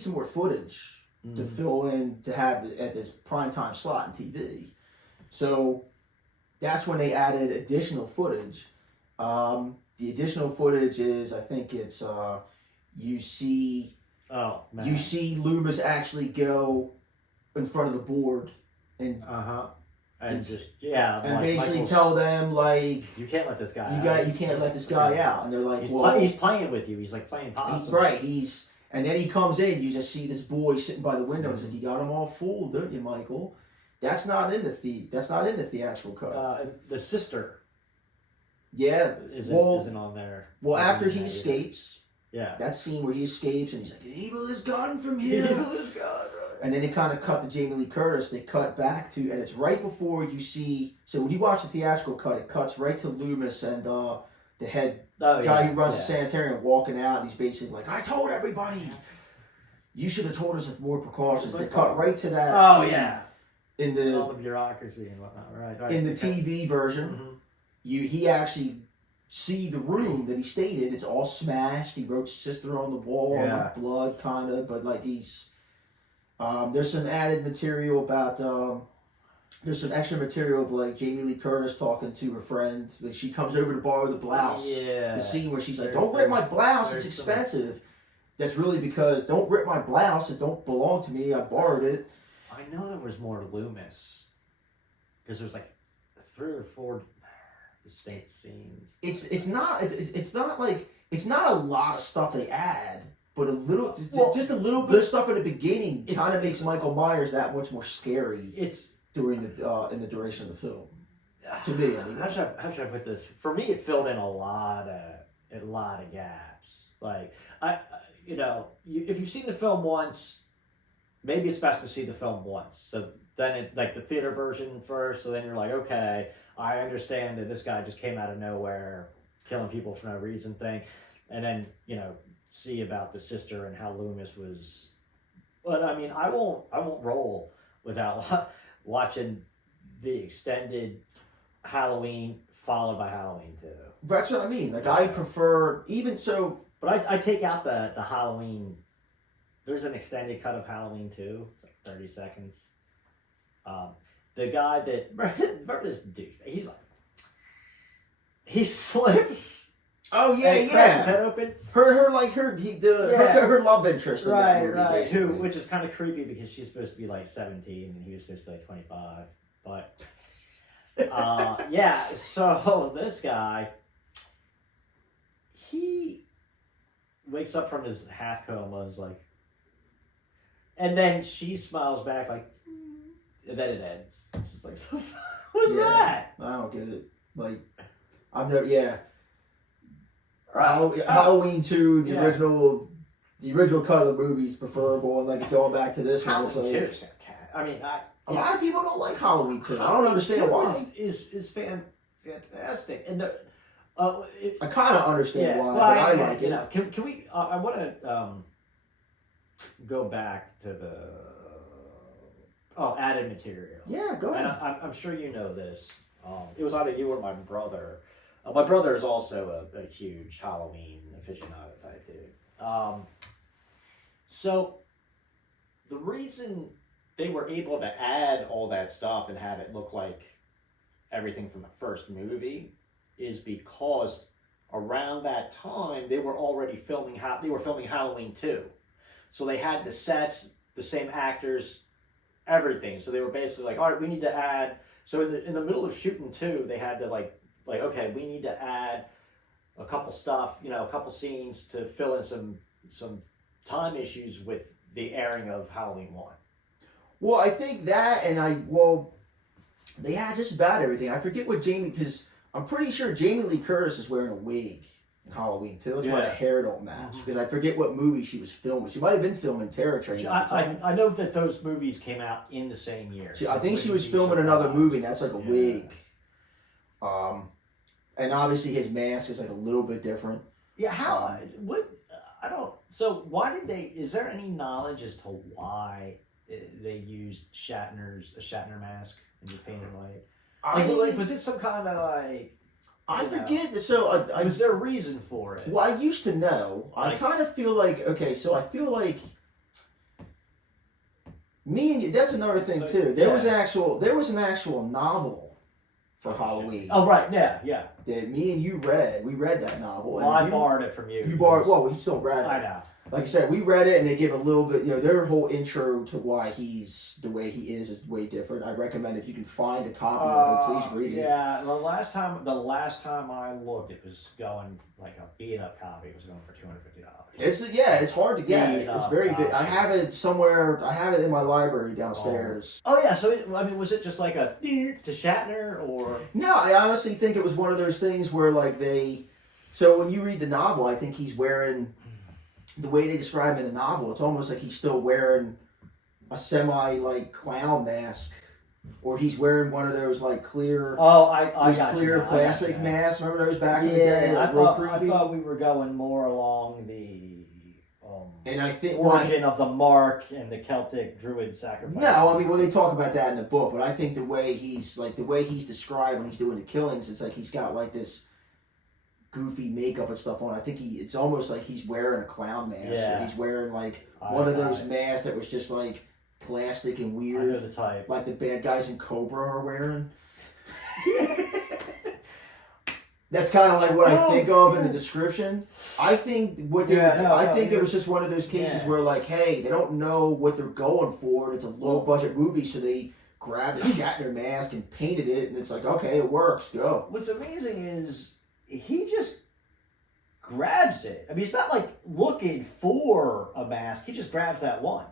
some more footage to fill in to have at this primetime slot in TV." So that's when they added additional footage. The additional footage is, I think it's you see Loomis actually go in front of the board and and basically tell them like, you can't let this guy you can't let this guy out, and they're like, he's playing with you. He's like playing possum. Right. And then he comes in. You just see this boy sitting by the window. And said, "You got him all fooled, don't you, Michael?" That's not in the theatrical cut. The sister. Yeah. Isn't on there. Well, after he escapes. Yeah. That scene where he escapes and he's like, "Evil is gone from here." Evil is gone. And then they kind of cut to Jamie Lee Curtis. They cut back to, and it's right before you see. So when you watch the theatrical cut, it cuts right to Loomis and the head guy who runs the sanitarium walking out. And he's basically like, "I told everybody. You should have told us with more precautions." They cut right to that. Oh scene yeah. In the all the bureaucracy and whatnot, right? In the TV version, he actually see the room that he stayed in. It's all smashed. He wrote "sister" on the wall, like blood, kind of, but like he's. There's some added material about. There's some extra material of like Jamie Lee Curtis talking to her friend. Like she comes over to borrow the blouse. Yeah. The scene where she's like, "Don't rip my blouse. It's expensive." That's really because don't rip my blouse. It don't belong to me. I borrowed it. I know there was more to Loomis because there's like 3 or 4 distinct scenes. It's not a lot of stuff they add, but just a little bit of stuff in the beginning kind of makes Michael Myers that much more scary. It's during in the duration of the film. To me, I mean, how should I put this? For me, it filled in a lot of gaps. Like if you've seen the film once, maybe it's best to see the film once. So then like the theater version first. So then you're like, okay, I understand that this guy just came out of nowhere, killing people for no reason thing, and then see about the sister and how Loomis was. But I mean, I won't roll without watching the extended Halloween followed by Halloween 2. That's what I mean. Like I prefer even so. But I take out the Halloween. There's an extended cut of Halloween 2. It's like 30 seconds. The guy that remember this dude? He slips. Oh yeah, and cracks his head open. Her love interest. In that movie, right. basically. Which is kind of creepy because she's supposed to be like 17 and he was supposed to be like 25. But so this guy, he wakes up from his half coma and is like, and then she smiles back like, and then it ends. She's like, what was that? I don't get it. Like, I've never, Halloween 2, the original the original cut of the movie is preferable, and like going back to this one, it's Halloween 2 like is fantastic. I mean, a lot of people don't like Halloween 2. I don't understand why. Is fantastic, and I kind of understand why, well, but I like you it. know, can we? I want to go back to the added material. Yeah, go And ahead. I'm sure you know this. It was either you or my brother. My brother is also a huge Halloween aficionado type dude. So the reason they were able to add all that stuff and have it look like everything from the first movie is because around that time they were already filming. They were filming Halloween 2, so they had the sets, the same actors, everything. So they were basically like, all right, we need to add. So in the middle of shooting 2, they had to like okay, we need to add a couple stuff, a couple scenes to fill in some time issues with the airing of Halloween 1. Well, I think that, and they had just about everything. I forget what because I'm pretty sure Jamie Lee Curtis is wearing a wig in Halloween 2. That's why the hair don't match. Because I forget what movie she was filming. She might have been filming Terror Train at the time. I know that those movies came out in the same year. I think she was filming another movie, and that's like a wig. And obviously his mask is like a little bit different. Yeah, I don't. So why did they? Is there any knowledge as to why they used Shatner mask and just painted white? Was it some kind of I forget. So was there a reason for it? Well, I used to know. I kind of feel like I feel like me and you. That's another thing too. There was an actual novel for Halloween. Oh right, yeah. That me and you read. We read that novel. Well, I borrowed it from you. You borrowed. Well, we still read it. I know. Like I said, we read it, and they give a little bit. Their whole intro to why he's the way he is way different. I recommend if you can find a copy of it, please read it. Yeah, the last time I looked, it was going like a beat up copy. It was going for $250. It's hard to get. It's very. I have it somewhere. I have it in my library downstairs. Oh yeah. So was it just like a to Shatner or? No, I honestly think it was one of those things where So when you read the novel, I think he's wearing. The way they describe it in the novel, it's almost like he's still wearing a semi clown mask, or he's wearing one of those clear. Oh, I got clear plastic masks. Remember those back in the day? I thought we were going more along the and I think origin of the mark and the Celtic druid sacrifice. No, I mean they talk about that in the book, but I think the way he's described when he's doing the killings, it's like he's got this goofy makeup and stuff on. I think it's almost like he's wearing a clown mask. Yeah. Or he's wearing one of those masks that was just plastic and weird. I know the type. Like the bad guys in Cobra are wearing. That's kind of what I think of in the description. I think it was just one of those cases where hey, they don't know what they're going for. It's a low budget movie, so they grabbed a Shatner mask and painted it, and it's okay, it works. Go. What's amazing is he just grabs it. I mean, it's not looking for a mask. He just grabs that one.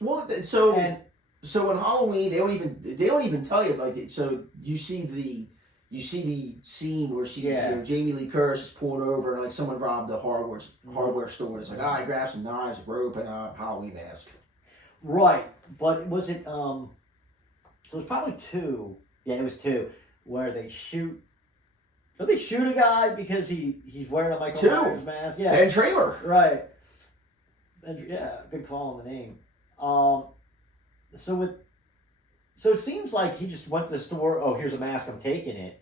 Well, so in Halloween they don't even tell you so you see the scene where Jamie Lee Curtis is pulling over and someone robbed the hardware store. And it's I grabbed some knives, rope, and a Halloween mask. Right, but was it? So it was probably 2. Yeah, it was 2 where they shoot. Don't they shoot a guy because he's wearing a Michael Myers mask? Yeah. And Tramer. Right. And, good call on the name. So it seems like he just went to the store, oh, here's a mask, I'm taking it.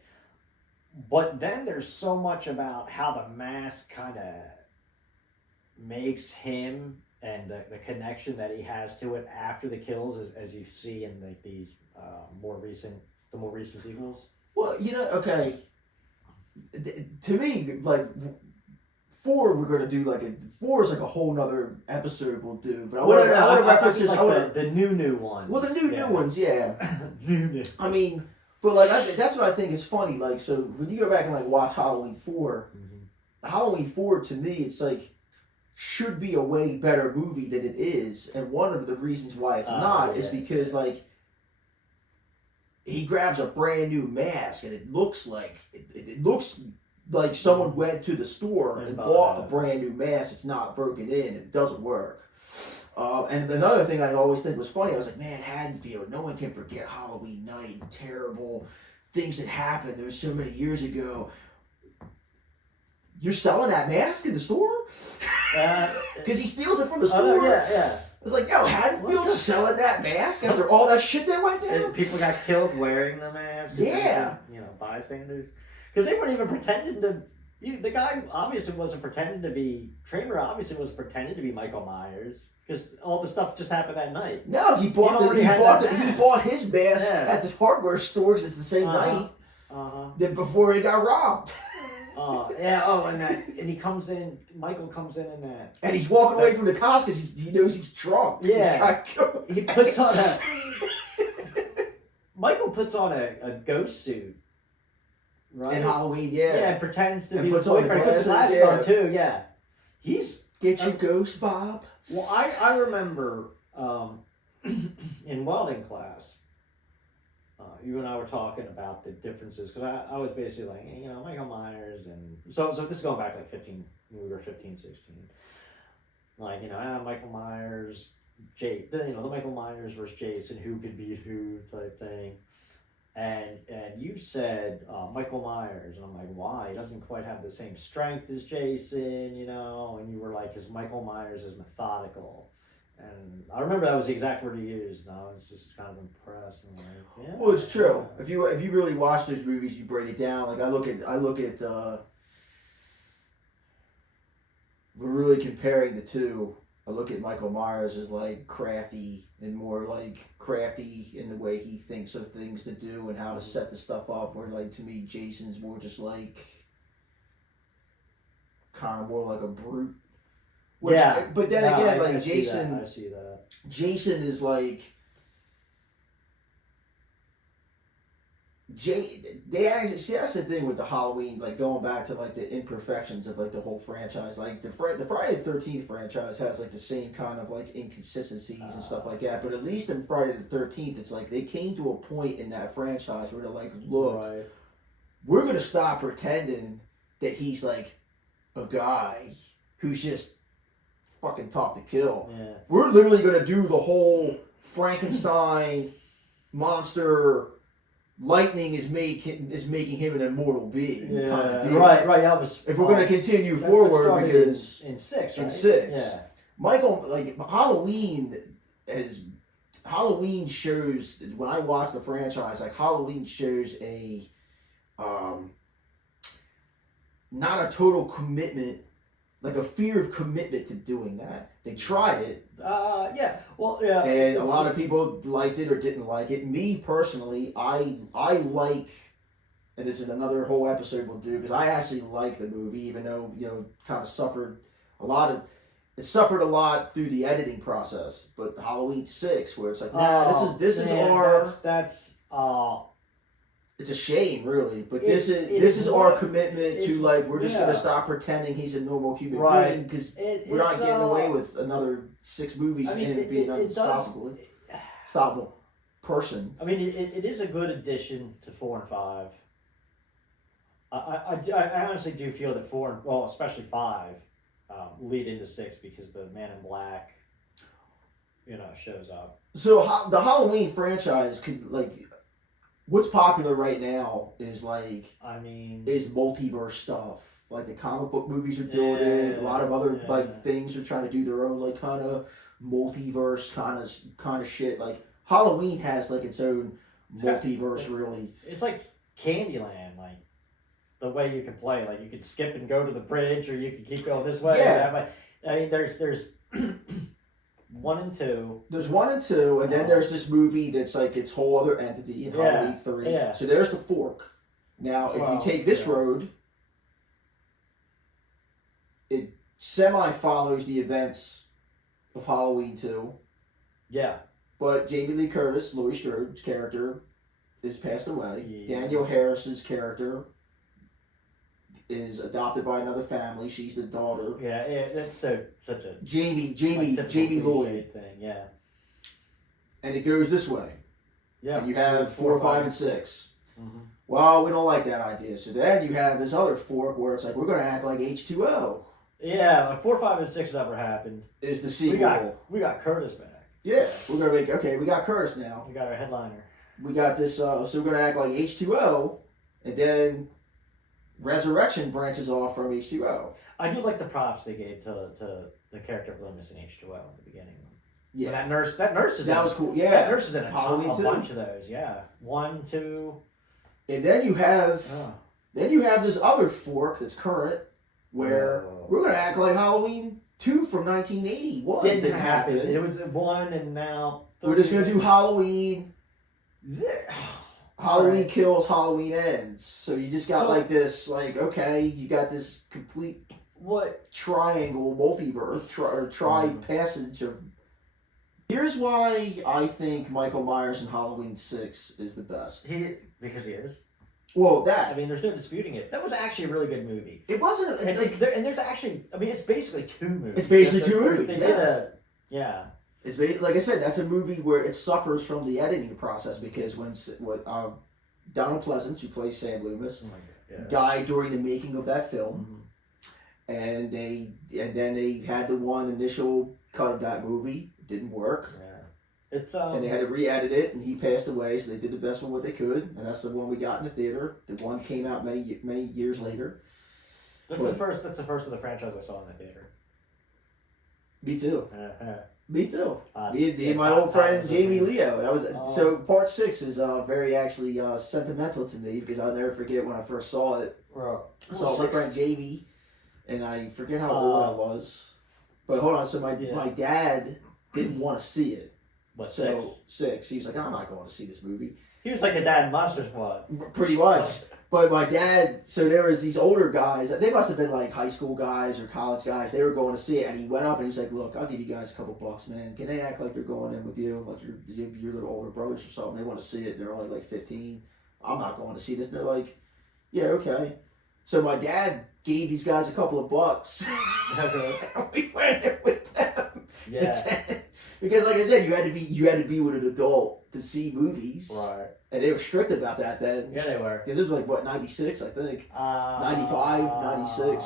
But then there's so much about how the mask kind of makes him and the connection that he has to it after the kills, as you see in these more recent sequels. Well, okay. To me, 4 we're gonna do 4 is a whole nother episode we'll do. But I want to reference this. The new ones. Well, the new ones, yeah. New. I mean, but that's what I think is funny. So when you go back and watch Halloween 4, Halloween 4 to me it's should be a way better movie than it is, and one of the reasons why it's not is because he grabs a brand new mask and it looks like someone went to the store and bought a it. brand new mask. It's not broken in. It doesn't work. And another thing I always think was funny, I was like, man, Haddonfield, no one can forget Halloween night and terrible things that happened. There was so many years ago. You're selling that mask in the store? Because he steals it from the store. Yeah. It's like, yo, Haddonfield's selling that mask after all that shit that went down? And people got killed wearing the mask. Yeah. Bystanders. Because they weren't even pretending to... the guy obviously wasn't pretending to be... Kramer obviously was pretending to be Michael Myers. Because all the stuff just happened that night. No, he bought his mask at this hardware store because it's the same night that before he got robbed. And he comes in. Michael comes in that, and he's walking away from the cops because he knows he's drunk. Yeah, he puts on a. Michael puts on a ghost suit, right? In Halloween, yeah. Yeah, pretends to and be puts his boyfriend. Puts his glasses on too. Yeah, he's get your ghost, Bob. Well, I remember in welding class. You and I were talking about the differences because I was basically like, Michael Myers and so this is going back like 15, when we were 15, 16. Like, Michael Myers, the Michael Myers versus Jason, who could beat who type thing. And you said Michael Myers, and I'm like, why? He doesn't quite have the same strength as Jason, and you were like, because Michael Myers is methodical. And I remember that was the exact word he used, and I was just kind of impressed. And like, yeah. Well, it's true. If you really watch those movies, you break it down. Like I look at. We're really comparing the two. I look at Michael Myers as like crafty and more like crafty in the way he thinks of things to do and how to set the stuff up. Where like to me, Jason's more just like kind of more like a brute. But then again, like Jason, I see that. Jason is like They actually see that's the thing with the Halloween, like going back to like the imperfections of like the whole franchise. Like the Friday the 13th franchise has like the same kind of like inconsistencies and stuff like that. But at least in Friday the 13th, it's like they came to a point in that franchise where they're like, look, we're gonna stop pretending that he's like a guy who's just fucking tough to kill. Yeah. We're literally gonna do the whole Frankenstein monster. Lightning is making him an immortal being. Kind of deal. Right. That was. If we're going to continue forward, because in 6, right? In 6, yeah. Michael, like Halloween shows. When I watch the franchise, like Halloween shows a, not a total commitment, like a fear of commitment to doing that. They tried it. Yeah. Well, yeah. And a lot of people liked it or didn't like it. Me personally, I like, and this is another whole episode we'll do, because I actually like the movie, even though, kind of suffered a lot through the editing process. But Halloween 6, where it's like, this is our. It's a shame, really, but this is our commitment to like we're just gonna stop pretending he's a normal human being because we're not getting away with another 6 movies and him being unstoppable person. I mean, it is a good addition to 4 and 5. I honestly do feel that 4, well, especially 5, lead into 6 because the Man in Black, shows up. So the Halloween franchise could like. What's popular right now is is multiverse stuff. Like the comic book movies are doing it. A lot of other things are trying to do their own like kind of multiverse kind of shit. Like Halloween has like its own multiverse. Really, it's like Candyland. Like the way you can play, like you can skip and go to the bridge, or you can keep going this way. Yeah. I mean, there's 1 and 2. There's 1 and 2, and then there's this movie that's like its whole other entity in Halloween 3. Yeah. So there's the fork. Now, if you take this road, it semi-follows the events of Halloween 2. Yeah. But Jamie Lee Curtis, Laurie Strode's character, is passed away. Yeah. Danielle Harris's character is adopted by another family. She's the daughter. Yeah, that's such a Jamie Lloyd thing. Yeah, and it goes this way. Yeah, and you have 4, 5, and 6. Mm-hmm. Well, we don't like that idea. So then you have this other fork where it's like, we're going to act like H2O Yeah, like 4, 5, and 6 never happened. is the sequel. We got Curtis back. Yeah, we're going to make, okay, we got Curtis now. We got our headliner. We got this, so we're going to act like H2O, and then Resurrection branches off from H2O. I do like the props they gave to the character of Loomis in H2O in the beginning. Yeah. And that nurse is That in, was cool. Yeah. That nurse is in a Halloween too. bunch of those. Yeah, 1, 2. And then you have Oh. this other fork that's current, where we're going to act like Halloween 2 from 1981 Didn't happen. It was 1, and now We're just going to do Halloween. Halloween Right. kills, Halloween ends. So you just got So- like this, like, okay, you got this complete what? triangle multiverse, tri-passage of... Here's why I think Michael Myers in Halloween 6 is the best. Because he is. Well, I that... mean, there's no disputing it. That was actually a really good movie. It wasn't... And, like, there's actually, I mean, it's basically 2 movies. It's basically They- 2 movies, They yeah. did yeah. it's like I said, that's a movie where it suffers from the editing process because when Donald Pleasance, who plays Sam Loomis, Oh my God, yeah. died during the making of that film, Mhm. and then they had the one initial cut of that movie. It didn't work. Yeah. It's And they had to re-edit it, and he passed away, so they did the best with what they could, and that's the one we got in the theater. The one came out many years later. That's the first of the franchise I saw in the theater. Me too. Me too. Uh, Me and my old friend Jamie Leo. That was so. Part 6 is very actually sentimental to me because I'll never forget when I first saw it. I saw my friend Jamie, and I forget how old I was. But hold on, so my dad didn't want to see it. What, So 6? 6. He was like, I'm not going to see this movie. He was like a dad in Monster Squad. Pretty much. But my dad, so there was these older guys, they must have been like high school guys or college guys, they were going to see it, and he went up and he was like, look, I'll give you guys a couple bucks, man. Can they act like they're going in with you, like your little older brothers or something? They want to see it, they're only like 15. I'm not going to see this. And they're like, yeah, okay. So my dad gave these guys a couple of bucks. And we went in with them. Yeah. Because like I said, you had to be with an adult to see movies. Right. And they were strict about that then. Yeah, they were. Because it was like, what, 96, I think? 95, 96.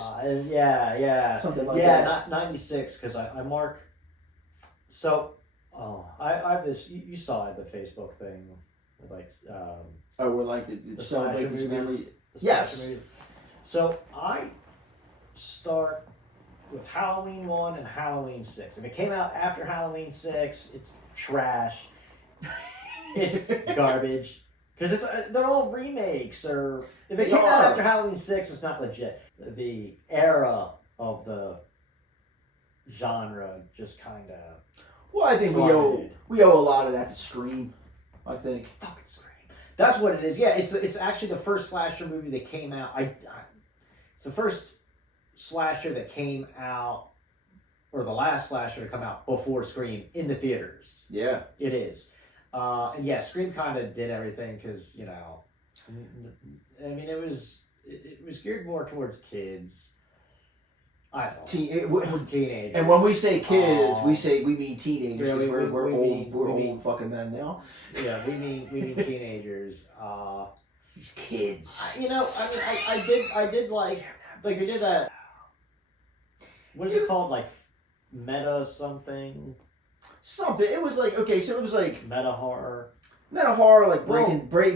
Yeah. Something like that. Yeah, not 96, because I mark... So, I have this... You saw the Facebook thing. With like... Oh, we're like the celebrate this slasher memory. movies. The Yes. slasher movies. So, I start with Halloween 1 and Halloween 6. If it came out after Halloween 6, it's trash. It's garbage. Because they're all remakes, or if it They came out are. after Halloween 6, it's not legit. The era of the genre just kind of... Well, I think we owe a lot of that to Scream, I think. Fucking Scream. That's what it is. Yeah, it's actually the first slasher movie that came out. It's the first slasher that came out, or the last slasher to come out before Scream in the theaters. Yeah. It is. And yeah, Scream kind of did everything because, you know, I mean, it was geared more towards kids. I thought. Teenagers. And when we say kids, we mean teenagers. Yeah, Because we're we mean- old fucking men now. Yeah, we mean teenagers. These kids. You know, I mean, I did like they did that. What is it called? Like meta something. Something. It was like, okay, so it was like Meta horror. meta horror, like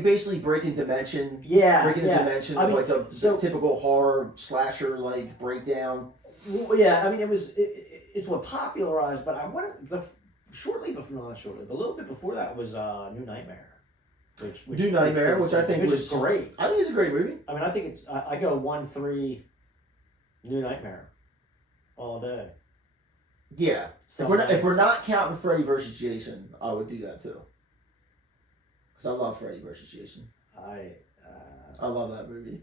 basically breaking dimension. Yeah, Breaking the dimension I of mean, like the typical horror slasher like breakdown. Well, yeah, I mean, it's what popularized, but I wanted a little bit before that was New Nightmare. Which New Nightmare, which I think was is great. I think it's a great movie. I mean, I think it's I go 1-3 New Nightmare all day. Yeah. If we're not counting Freddy versus Jason, I would do that too. Because I love Freddy versus Jason. I love that movie.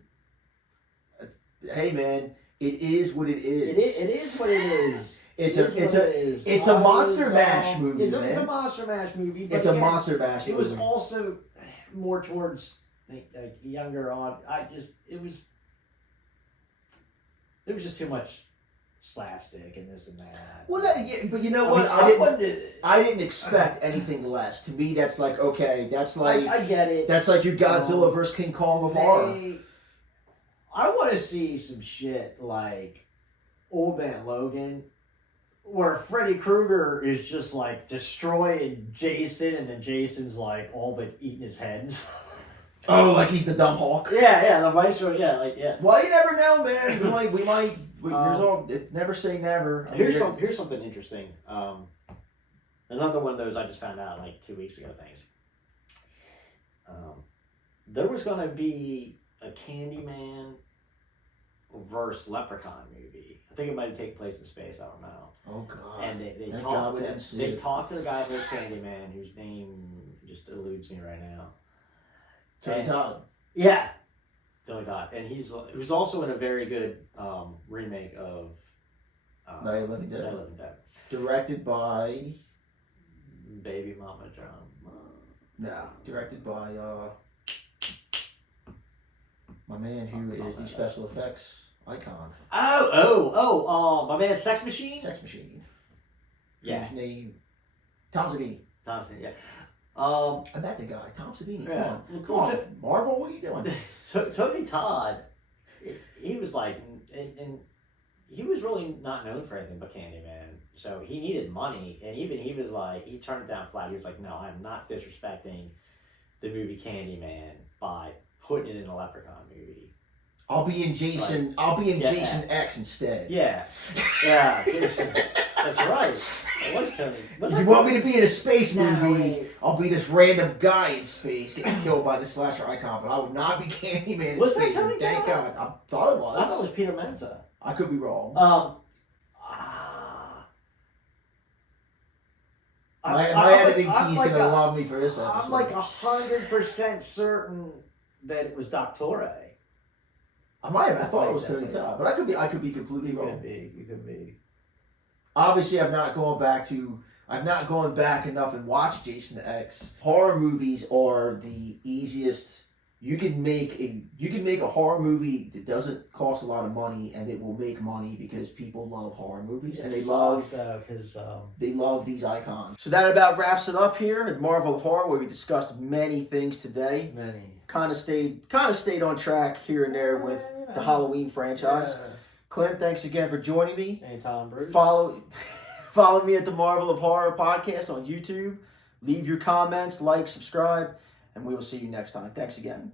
Hey man, it is what it is. It is what it is. It's a monster mash movie. It's a monster mash movie. But It's a monster mash. It was also more towards like younger on. There was just too much slapstick and this and that. Well, but you know I what? mean, I didn't expect anything less. To me, that's like okay. That's like I get it. That's like your Godzilla versus King Kong of horror. I want to see some shit like Old Man Logan, where Freddy Krueger is just like destroying Jason, and then Jason's like all but eating his head. Oh, like he's the dumb Hulk. Yeah, the Maestro. Yeah. Well, you never know, man. We might. Never say never. Here's something interesting. Another one of those I just found out like 2 weeks ago. Things. There was gonna be a Candyman versus Leprechaun movie. I think it might take place in space. I don't know. Oh God! And they talked to the guy who was Candyman, whose name just eludes me right now. Tony Todd. Yeah, Tony Todd, and he was also in a very good remake of Night of the Living Dead. Night of the Living Dead. Directed by Baby Mama John. No, directed by my man who is the special effects icon. My man, Sex Machine. Sex Machine. Yeah. Whose name? Tom Savini. Yeah. I met the guy, Tom Savini. Yeah. Come on, Marvel. What are you doing? Tony Todd, he was like, and he was really not known for anything but Candyman. So he needed money, and even he was like, he turned it down flat. He was like, no, I'm not disrespecting the movie Candyman by putting it in a Leprechaun movie. I'll be in Jason. I'll be in Jason X instead. Yeah, Jason. That's right. It was Tony. If you want me to be in a space movie, I'll be this random guy in space getting killed by the slasher icon, but I would not be Candyman in Was that space. Tony Thank Todd? God. I thought it was. I thought it was Peter Mensa. I could be wrong. My editing team's going to love me for this episode. I'm like 100% certain that it was Doctore. I thought it was Tony Todd, but I could be completely wrong. You could be. Obviously, I've not gone back enough and watched Jason X. Horror movies are the easiest. You can make a horror movie that doesn't cost a lot of money, and it will make money because people love horror movies and they love these icons. So that about wraps it up here at Marvel of Horror, where we discussed many things today. Kind of stayed on track here and there with the Halloween franchise. Clint, thanks again for joining me. Anytime, Bruce. Follow me at the Marvel of Horror podcast on YouTube. Leave your comments, like, subscribe, and we will see you next time. Thanks again.